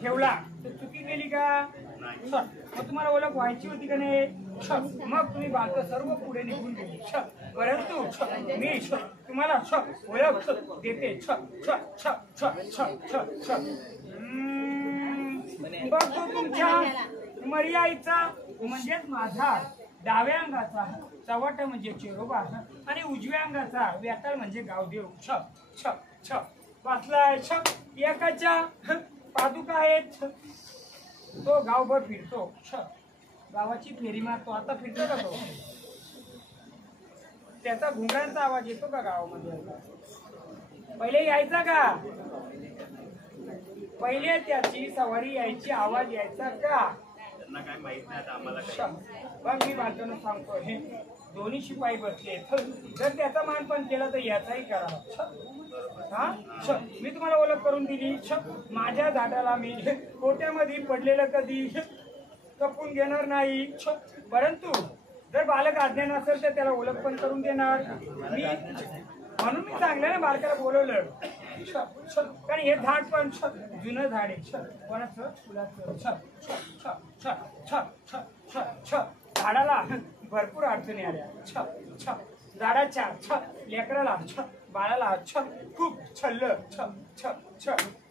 ठेवला तर चुकी केली का? मग तुम्हाला ओळख व्हायची होती का नाही? मग तुम्ही बालक सर्व पुढे निघून गेली. परंतु मी तुम्हाला ओळख देते. बघतो तुमच्या मर्याईचा म्हणजेच माझा डाव्या अंगाचा चवट म्हणजे चेरोबा आणि उजव्या अंगाचा व्याताळ म्हणजे गावदेव बसलाय. एकाच्या पादुका आहेत. तो गावभर फिरतो, गावाची फेरी मारतो. आता फिरतो का तो? त्याचा घुंगरांचा आवाज येतो का गावामध्ये? पहिले यायचा का? पहिले त्याची सवारी यायची, आवाज यायचा का? काय माहित नाही आम्हाला. बघ मी बालकांना सांगतो, हे दोन्ही शिपाई बसले. जर त्याचा मानपान केला तर याचाही करा. हा मी तुम्हाला ओळख करून दिली. माझ्या झाडाला मी कोट्यामध्ये पडलेलं कधी कपून घेणार नाही. परंतु जर बालक आज्ञा नसेल तर त्याला ओळख पण करून देणार मी. म्हणून मी चांगलं ना बालकाला बोलवलं. कारण हे झाड पण जुनं झाड आहे. कोणाचं? फुलाचं. झाडाला भरपूर अडचणी आल्या. झाडाच्या लेकराला बाळाला खूप छल्ल.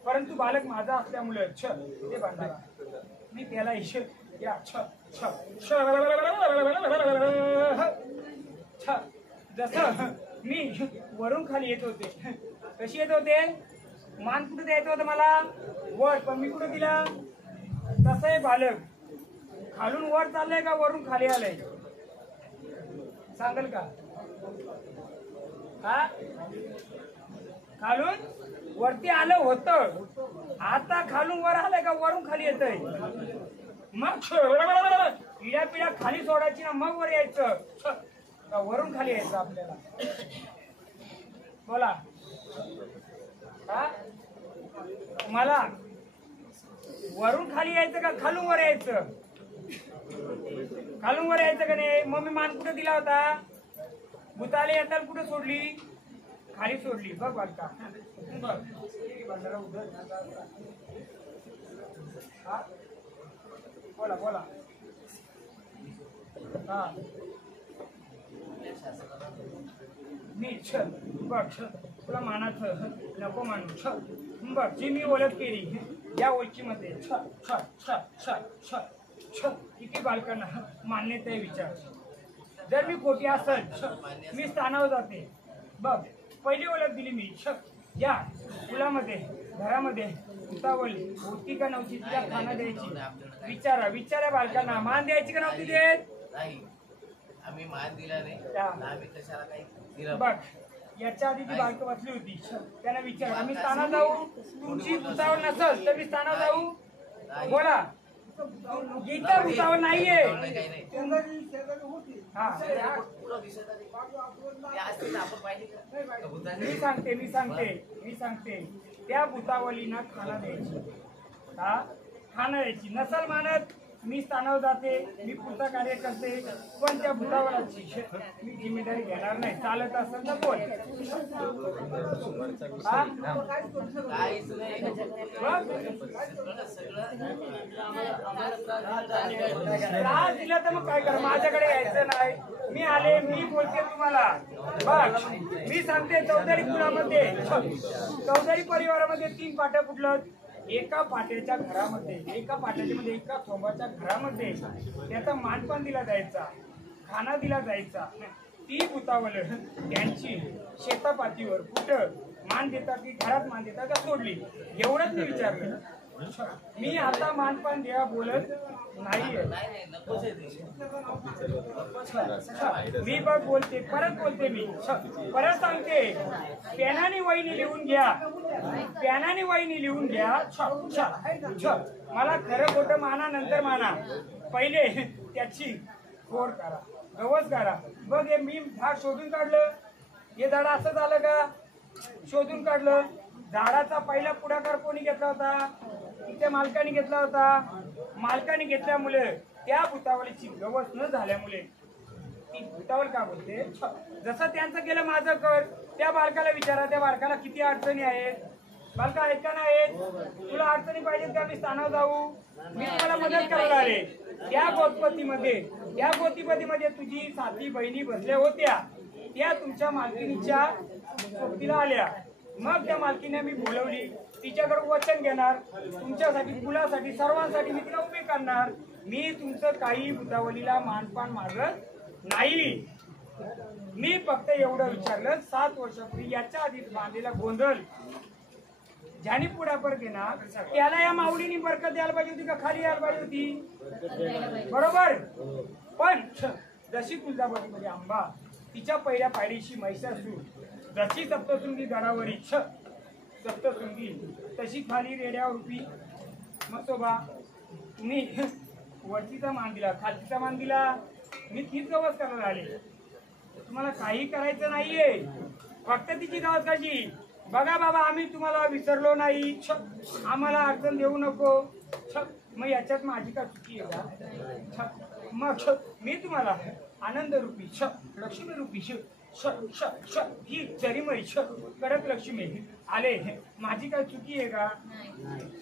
परंतु बालक माझा असल्यामुळे ते बांधारा मी त्याला या जसं मी वरून खाली येत होते. कशी येत होते? मान कुठे द्यायचं होतं मला? वर. पण मी कुठे दिला? तसं आहे बालक खालून वर चाललंय का वरून खाली आलंय? सांगाल का? हा खालून वरती आलं होतं, आता खालून वर आलंय का वरून खाली येतंय? मग पिढ्या पिढ्या खाली सोडायची ना, मग वर यायचं का वरून खाली यायचं आपल्याला? बोला. हा मला वरून खाली यायचं का खालून वर यायचं? खालून वर यायचं का नाही? मग मी मान कुठे दिला होता? भूताले येताल कुठे सोडली? खाली सोडली. बघ बालका, बघ बोला बोला. हा मी बघ तुला मानाचं नको मानू. बघ जी मी ओळख केली या ओळखीमध्ये किती बालकांना मान्यता आहे विचार. जर मी खोटी असेल मी स्थानावर जाते. बघ पहिली ओळख दिली मी. या फुलामध्ये घरामध्ये उतावळी होती का नव्हती तिला खाना द्यायची. विचारा विचारा बालकांना मान द्यायची का नव्हती देत? आम्ही मान दिला नाही. आम्ही कशाला काही दिलं? बघ याच्या आधी जी बालकं बसली होती त्यांना विचार आम्ही स्थानात जाऊ? तुमची उतावळ नसल तर मी स्थानात जाऊ? बोला. गीता भूतावर नाहीये. काही नाही हा पुढं दिसत आहे. ते असतील आपण पाहिजे का? भूताने मी सांगते त्या भूतावलीनं खाना द्यायची. हा खाना द्यायची. नसल मानत मी स्थानावर जाते, मी पुढचा कार्य करते, पण त्या भूतावलाची मी जिम्मेदारी घेणार नाही. चालत असेल तर बोल. हा? काहीच नाही. त्रास दिला तर मग काय करा, माझ्याकडे यायचं नाही. मी आले, मी बोलते तुम्हाला. बघ मी सांगते चौधरी कुळामध्ये, चौधरी परिवारामध्ये 3 पाट्या फुटलं. एका पाट्याच्या घरामध्ये, एका सोमाच्या घरामध्ये त्याचा मानपान दिला जायचा, खाना दिला जायचा. ती भूतावल त्यांची शेतापातीवर कुठं मान देतात की घरात मान देतात का सोडली, एवढंच मी विचारलं. मी आता मानपान द्या बोलत नाहीये. मी बघ बोलते, परत बोलते, मी परत सांगते. पेनाने वहीनी लिहून घ्या, पेनाने वहीनी लिहून घ्या. मला खरं खोटं माना, नंतर माना. पहिले त्याची खोड करा, गवस करा. बघ हे मी झाड शोधून काढलं. हे झाड असं झालं का? शोधून काढलं. झाडाचा पहिला पुढाकार कोणी घेतला होता? त्या मालकाने घेतला होता. मालकाने घेतल्यामुळे त्या भूतावलीची गवस न झाल्यामुळे ती भूतावल का बोलते? जसं त्यांचं केलं माझं कर. त्या बालकाला विचारा, त्या बालकाला किती अडचणी आहेत. बालका ऐका ना आहेत, तुला अडचणी पाहिजेत का? मी स्थानावर जाऊ, मी तुम्हाला मदत करायला आले. त्या गोतीपतीमध्ये तुझी 7 बहिणी बसल्या होत्या. त्या तुमच्या मालकिनीच्या सोबतीला आल्या. मग त्या मालकीने मी बोलवली, तिच्याकडे वचन घेणार, तुमच्यासाठी, मुलासाठी, सर्वांसाठी मी तिला उभे करणार. मी तुमचं काही भूतावलीला मानपान मागत नाही. मी फक्त एवढं विचारलं, 7 वर्षापूर्वी याच्या आधीच बांधलेला गोंधळ ज्याने पुढाकार घेणार त्याला या माऊलीने बरकत द्यायला पाहिजे होती का खाली यायला पाहिजे होती? बरोबर. पण जशी तुळजाभवानीमध्ये आंबा, तिच्या पहिल्या पायरीशी महिषासूर, जशी सप्तशृंगी गडावरी सप्तशृंगी, तशी खाली रेड्यावर उभी. मग सोबा तुम्ही वरतीचा मान दिला, खालतीचा मान दिला. मी तीच गवस करायला आले. तुम्हाला काही करायचं नाहीये, फक्त तिची गवस करायची. बघा बाबा, आम्ही तुम्हाला विसरलो नाही, आम्हाला अडचण देऊ नको. मग याच्यात माझी का चुकी आहे का? मग मी तुम्हाला आनंद रूपी, लक्ष्मी रूपी ही जरीमय कडक लक्ष्मी आले, माझी काय चुकी आहे का?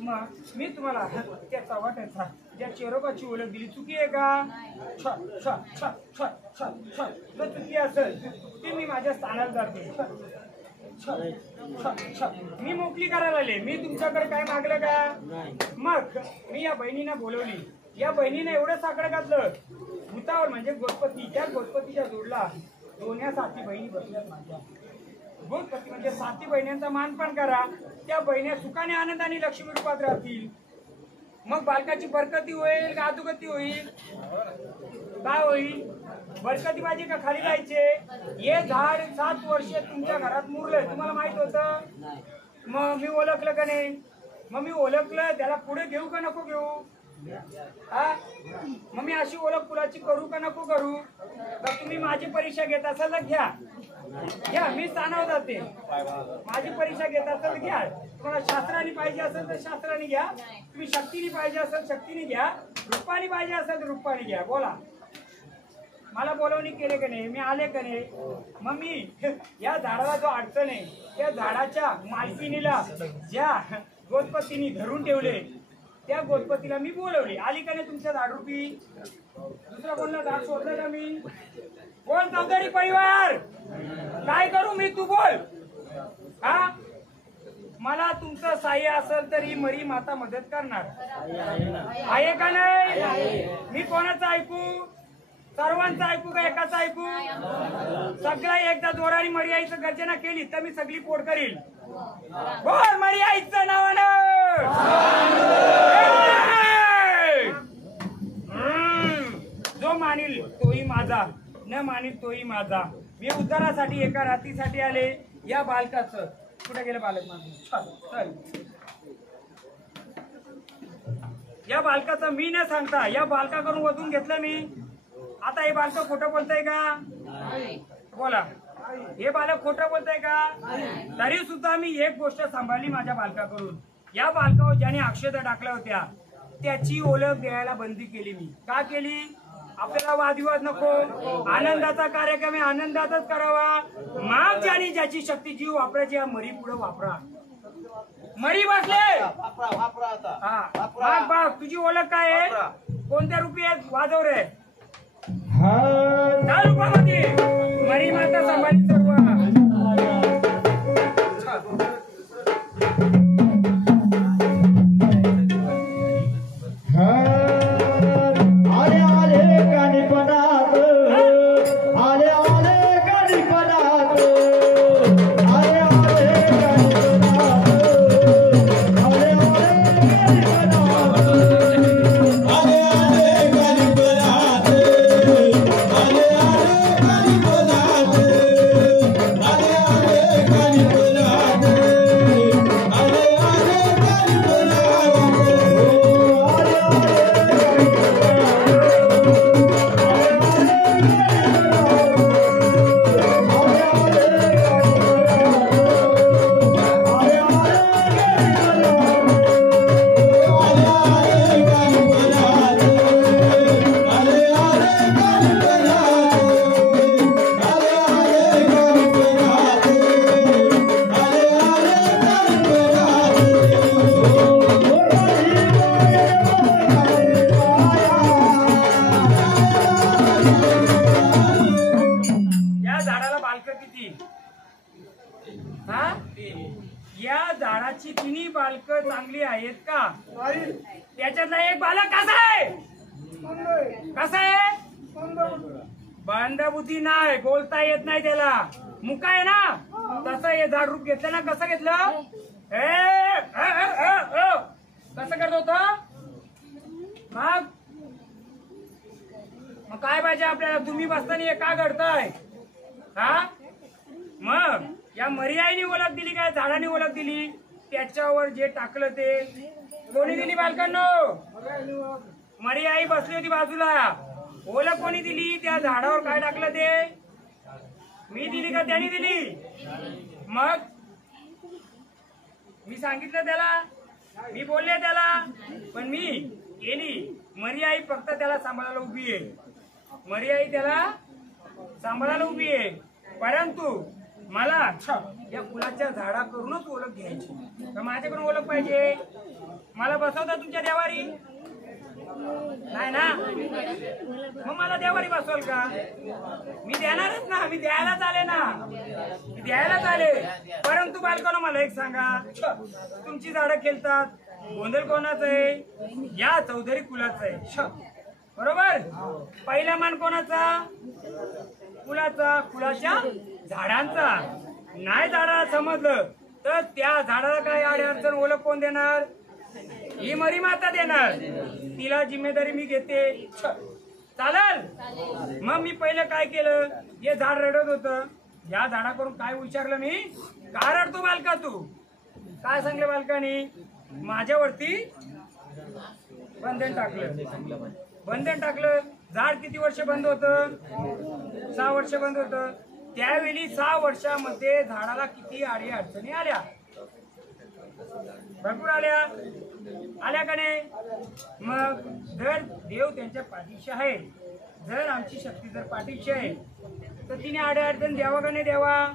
मग मी तुम्हाला त्या चव्हाट्याचा, ज्या चेरोबाची ओळख दिली, चुकी आहे का? जर चुकी असेल ती मी माझ्या स्थानाला जाते. मी मोकळी करायला आले. मी तुमच्याकडे काय मागलं का? मग मी या बहिणीने बोलवली. या बहिणीने एवढं साखर घातलं भूतावर, म्हणजे गोष्पती. त्या गोष्पतीच्या जोडला 2 साथी बहिणी बसल्यात माझ्या. गोष्पती म्हणजे 7 बहिण्यांचा मानपान करा. त्या बहिण्या सुखाने आनंदाने लक्ष्मी रूपात राहतील. मग बालकाची बरकती होईल का अधोगती होईल? काय होईल? बरकती पाहिजे का खाली जायचे? हे झाड 7 वर्ष तुमच्या घरात मुरलंय, तुम्हाला माहित होतं? मग मी ओळखलं का नाही? मग मी ओळखलं, त्याला पुढे घेऊ का नको घेऊ? हा, मग मी अशी ओळख फुलाची करू का नको करू? तर तुम्ही माझी परीक्षा घेत असाल तर घ्या, मी स्थानावर जाते. माझी परीक्षा घेत असाल तर घ्या. तुम्हाला शास्त्राने पाहिजे असेल तर शास्त्राने घ्या, तुम्ही शक्तीने पाहिजे असेल शक्तीने घ्या, रूपाने पाहिजे असेल तर रूपाने घ्या. बोला, मला बोलवणी केले का नाही? मी आले का नाही? मग मी या झाडाला जो अडचण आहे, त्या झाडाच्या मालकिनीला ज्या गोष्पतीने धरून ठेवले, त्या गोष्पतीला मी बोलवली. आली का नाही तुमच्या झाडरूपी? दुसरा कोणला झाड सोडलं का मी? बोल चौधरी परिवार, काय करू मी? तू बोल. हा, मला तुमचं साह्य असेल तर ही मरी माता मदत करणार आहे का नाही? मी कोणाचं ऐकू? सर्वांचं ऐकू का एकाचं ऐकू? सगळं एकदा जोराने मरी आईचं गर्जना केली तर मी सगळी पोट करील. बोल मरी आईचं नावानं. जो मानील तोही माझा, न मानील तोही माझा. मी उद्धारासाठी एका रात्रीसाठी आले. या बालकाचं कुठे गेलं बालक माझं? चल या बालकाचं मी न सांगता या बालकाकडून वधून घेतलं मी. आता हे बालक खोटं बोलतंय का? बोला, हे बालक खोटं बोलतंय का? तरी सुद्धा मी एक गोष्ट सांभाळली माझ्या बालकाकडून. या बालकावर ज्याने अक्षता टाकल्या होत्या त्याची ओळख द्यायला बंदी केली मी. का केली? आपल्याला वादविवाद नको, आनंदाचा कार्यक्रम आहे, आनंदातच करावा. मग ज्याने ज्याची शक्ती जीव वापरायची या मरी पुढे वापरा. मरी बसले वापरा आता. हा बघ बघ, तुझी ओळख काय आहे? कोणत्या रूपी आहे? वाजव रे. त्या रूपामध्ये मरी माता सांभाळी सर्व. या झाडाची तिन्ही बालक चांगली आहेत का? त्याच्यातला एक बालक कसा आहे? कसा आहे? बांधाबुद्धी नाही, बोलता येत नाही त्याला, मुका आहे ना. तसं हे झाड रूप घेतलं ना. कसं घेतलं? कसं करत होत? मग काय पाहिजे आपल्याला? तुम्ही बसताना हे का घडतंय? हा मग या मर्यादेने ओळख दिली काय? झाडाने ओळख दिली. त्याच्यावर जे टाकलं ते कोणी दिली बालकांनो? मर्याई बसली होती बाजूला. ओळख कोणी दिली? त्या झाडावर काय टाकलं ते? मी दिली का त्याने दिली? मग मी सांगितलं त्याला, मी बोलले त्याला, पण मी गेली. मर्याई फक्त त्याला सांभाळायला उभी आहे. मर्याई त्याला सांभाळायला उभी आहे. परंतु मला या फुलाच्या झाडाकडूनच ओळख घ्यायची. तर माझ्याकडून ओळख पाहिजे. मला बसवता तुमच्या देवारी? नाही ना. मग मला देवारी बसवाल का? मी देणारच ना. मी द्यायलाच आले ना. मी द्यायलाच आले. परंतु बालकांनो मला एक सांगा, तुमची झाडं खेळतात, गोंधळ कोणाचं आहे? या चौधरी कुलाचं आहे. बरोबर. पहिला मान कोणाचा? कुलाचा, कुलाच्या झाडांचा. नाही झाडाला समजलं तर त्या झाडाला काय अडचण ओळख कोण देणार? ही मरी माता देणार. तिला जिम्मेदारी मी घेते. चालेल. मग मी पहिलं काय केलं? हे झाड रडत होतं. या झाडाकडून काय विचारलं मी? का रडतो बालका तू? काय सांगलं बालकानी? माझ्यावरती बंधन टाकलं. बंधन टाकलं. झाड किती वर्ष बंद होतं? 6 वर्ष बंद होतं. त्यावेळी 6 वर्षामध्ये झाडाला किती अडी अडचणी आल्या? भरपूर आल्या. आल्या का नाही? मग जर देव त्यांच्या पाठीशी आहे, जर आमची शक्ती जर पाठीशी आहे, तर तिने अडी अडचण द्यावा का नाही द्यावा?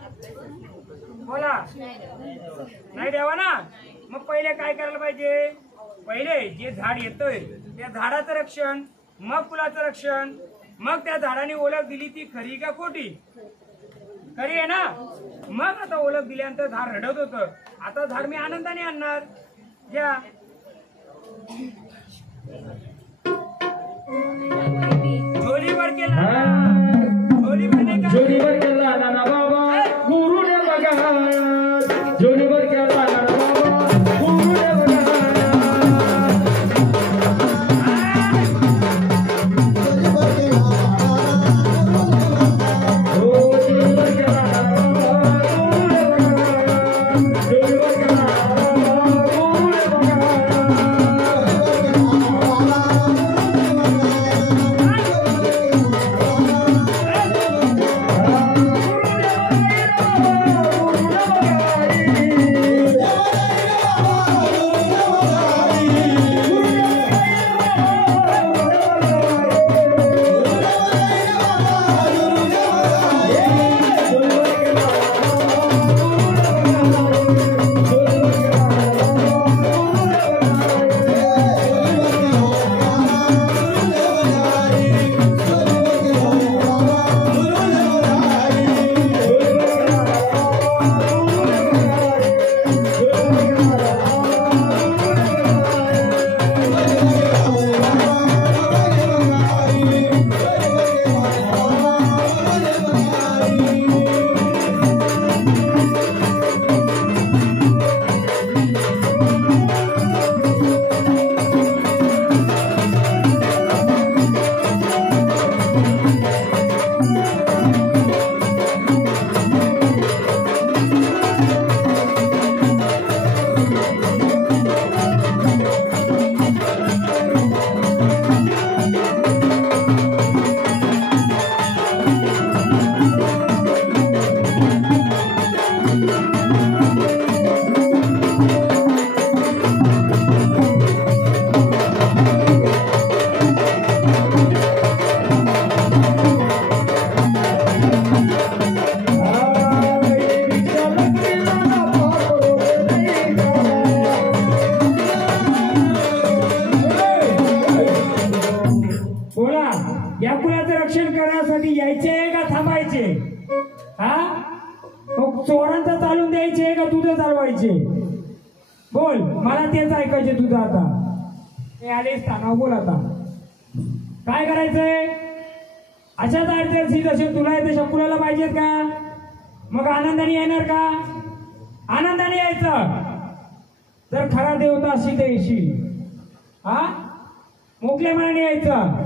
बोला. नाही द्यावा ना. मग पहिले काय करायला पाहिजे? पहिले जे झाड येतंय त्या झाडाचं रक्षण, मग फुलाचं रक्षण, मग त्या झाडाने ओळख दिली ती खरी का खोटी? खरी आहे ना. मग आता ओळख दिल्यानंतर झाड रडत होतं. आता झाड मी आनंदाने आणणार. घ्या. झोलीवर केला. झोलीवर नाही का? जोडीवर केला नाना बाबा गुरुने बघा. जोडीवर केला नाना बाबा गुरुने बघा. रक्षण करण्यासाठी यायचे का थांबायचे? हा, मग चोरांचं चालून द्यायचे का तुझं चालवायचे? बोल, मला तेच ऐकायचे तुझं. आता हे आले स्थानावर, बोल आता काय करायचंय? अशाच अडचणी जसे तुला आहे तशा कुणाला पाहिजेत का? मग आनंदाने येणार का? आनंदाने यायचं. जर खरा देवता अशी तर येशील. हा, मोकल्या मनाने यायचं.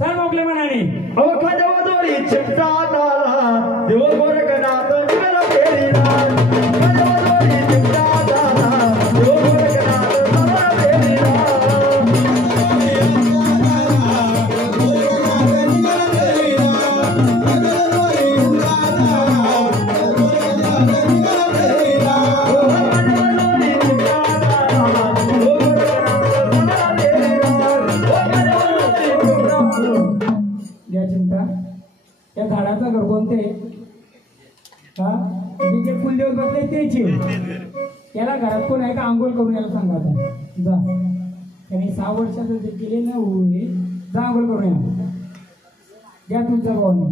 चल मोकल्या मनाने. अवखा देवदोरी चिमटा ताला देव गोरखनाथ निघाला फेरीला. देवदोरी चिमटा ताला देव गोरखनाथ निघाला फेरीला. या चिमटा, त्या झाडाचा घर कोणते? हा, जे कुलदेव बसले त्याचे. त्याला घरात कोण आहे का? आंघोळ करून यायला सांगा. आता जा, त्याने 6 वर्षाचं जे केले ना होईल, जा आंघोळ करून या. घ्या तुमच्या भावाने.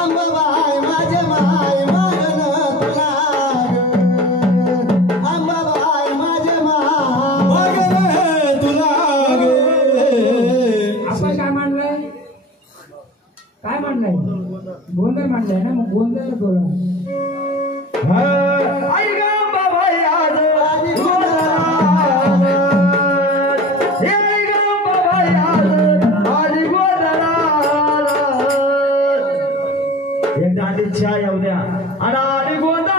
अंबाबाई माझे माय मागन तुला ग. अंबाबाई माझे माय मागन तुला ग. आपण काय मांडलंय? काय मांडलंय? गोंधळ मांडलाय ना, मग गोंधळ बोला. आई ग बाबाई आज एकदा आदिच्छा येऊ द्या. आणि गोंधळा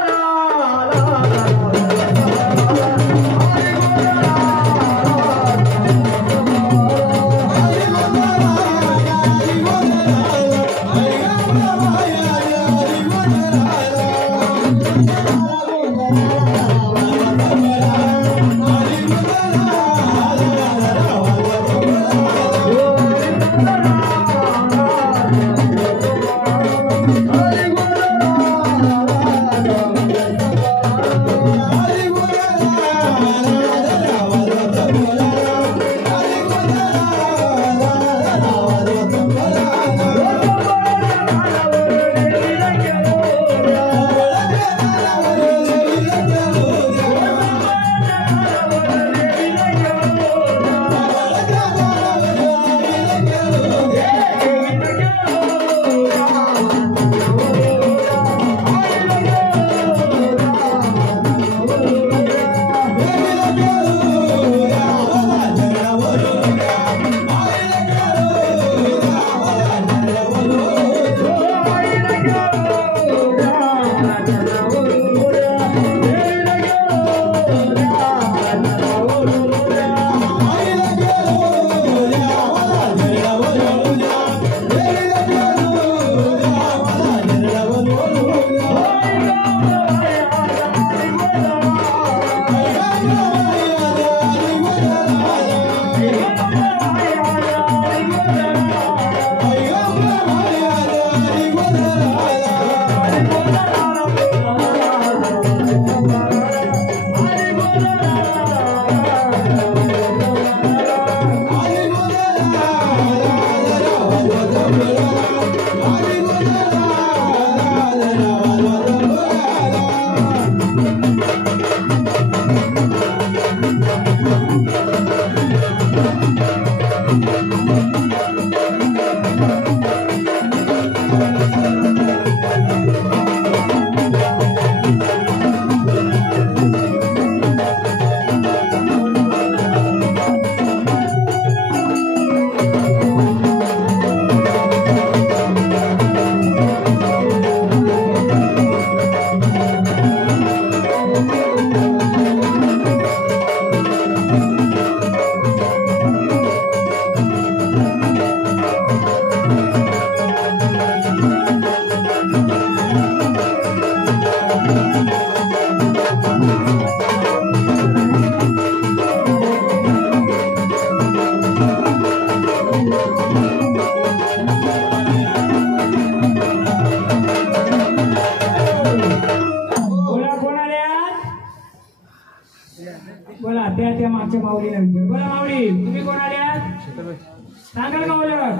सांगाल का ओळख?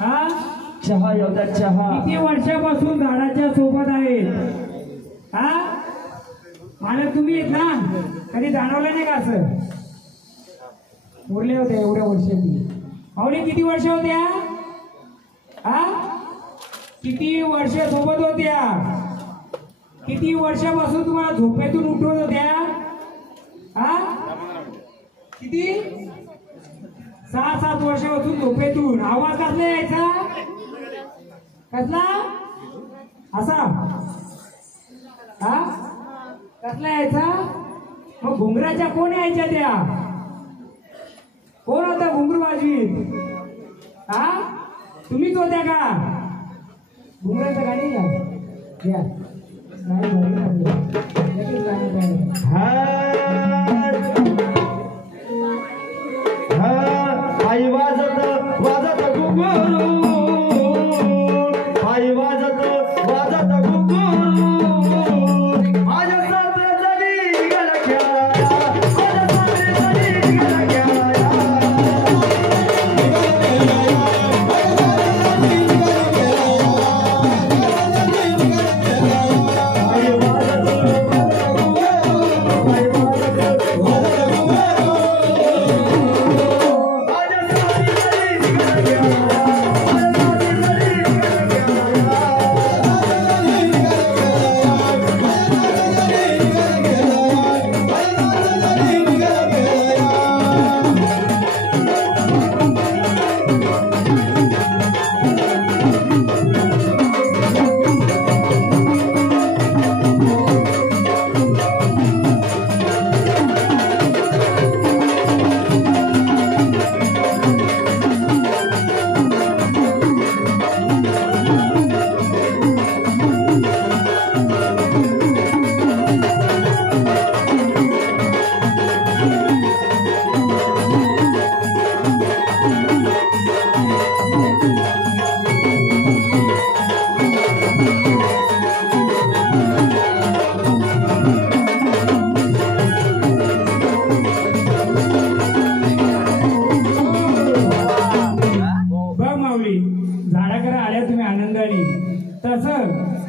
हा चहा येऊ द्या चहा. किती वर्षापासून झाडाच्या सोबत आहेत? हा मला तुम्ही येत ना, कधी जाणवलं नाही का असं? उरले होते एवढ्या वर्षाची. माऊली किती वर्ष होत्या? हा किती वर्ष सोबत होत्या? किती वर्षापासून तुम्हाला झोपेतून उठवत होत्या? हा किती? 6-7 वर्षापासून झोपेतून. आवाज कसला यायचा? कसला? असा हा कसला यायचा? मग घुंगराच्या कोण यायच्या त्या? कोण होता घुंगरू वाजवीत? हा तुम्हीच होत्या का? घुंगराचं गाणी घ्या घ्या. गाणी गाणी आई वाजत वाजत घुंगरू, आई वाजत वाजत घुंगरू, माझ्या सासरे जरी गेला खेळाया, माझ्या सासरे जरी गेला खेळाया. आई वाजत आई वाजत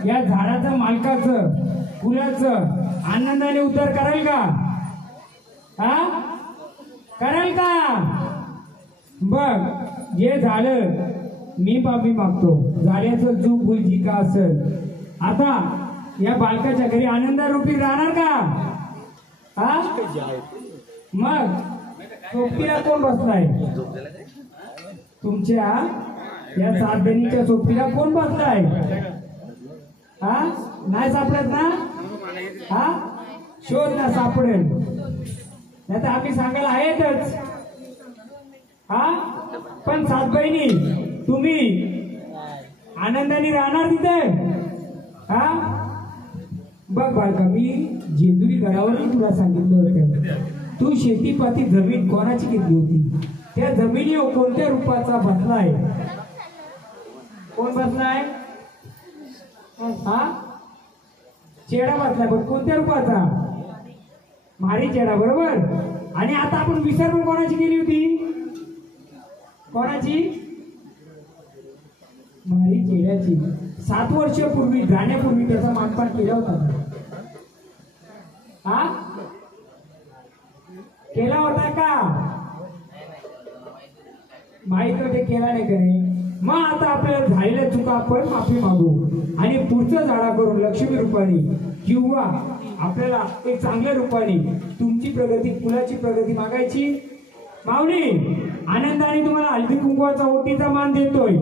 या झाडाचं मालकाचं फुलाचं आनंदाने उद्धार कराल का? हा कराल का? बघ जे झालं मी माफी मागतो, झाल्याचं चूक भूल जी का असेल. आता या बालकाच्या घरी आनंदारूपी राहणार का? हा मग सोबतीला कोण बसलाय? तुमच्या या 7 जणीच्या सोबतीला कोण बसलाय? हा नाही सापडत ना? हा शोध ना, सापडेल. नाही तर आम्ही सांगायला आहेतच. हा पण 7 बहिणी तुम्ही आनंदाने राहणार तिथे? हा बघ बालका, मी जेजुरी गडावरही तुला सांगितलं होतं, तू शेतीपाती जमीन कोणाची घेतली होती? त्या जमिनीवर कोणत्या रूपाचा बसलाय? कोण बसलाय? हा चेडा बसलाय, पण कोणत्या रूपाचा? मारी चेडा, बरोबर. आणि आता आपण विसर्जन कोणाची केली होती? कोणाची? मारी चेड्याची. 7 वर्षापूर्वी जाण्यापूर्वी त्याचा मानपान केला होता. हा केला होता का? माहित नव्हते, केला नाही करे. मग आता आपल्याला झालेल्या चुका आपण माफी मागू आणि पुढचं झाडा करून लक्ष्मी रूपाने किंवा आपल्याला एक चांगल्या रूपाने तुमची प्रगती, फुलाची प्रगती मागायची. माऊली आनंदाने तुम्हाला हळदी कुंकवाचा ओटीचा मान देतोय.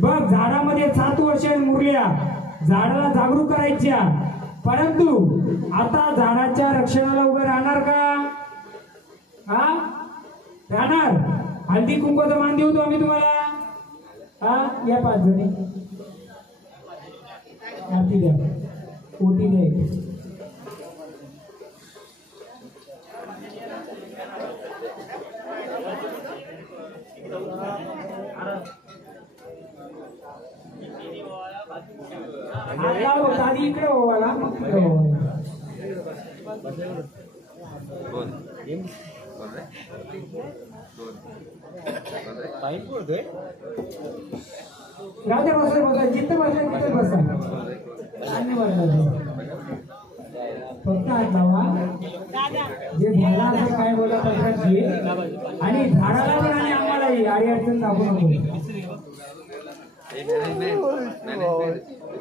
बघ झाडामध्ये 7 वर्ष मुरल्या, झाडाला जागरूक करायच्या. परंतु आता झाडाच्या रक्षणाला उभे राहणार का? हा राहणार. हळदी कुंकवाचा मान देऊ तो आम्ही तुम्हाला. हा या 5 जणी आरती द्या, ओटी द्या. आता होता आधी इकडे व्हायला, मग तिकडे व्हायला. राहते बसा जिथं बसा तिथं बसा फक्त आज लावा जे झाला असं काय बोलत असतात घे आणि झाडाला पण आणि आम्हालाही आडी अडचण दाखवू नको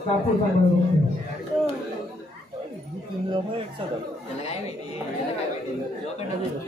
कापूर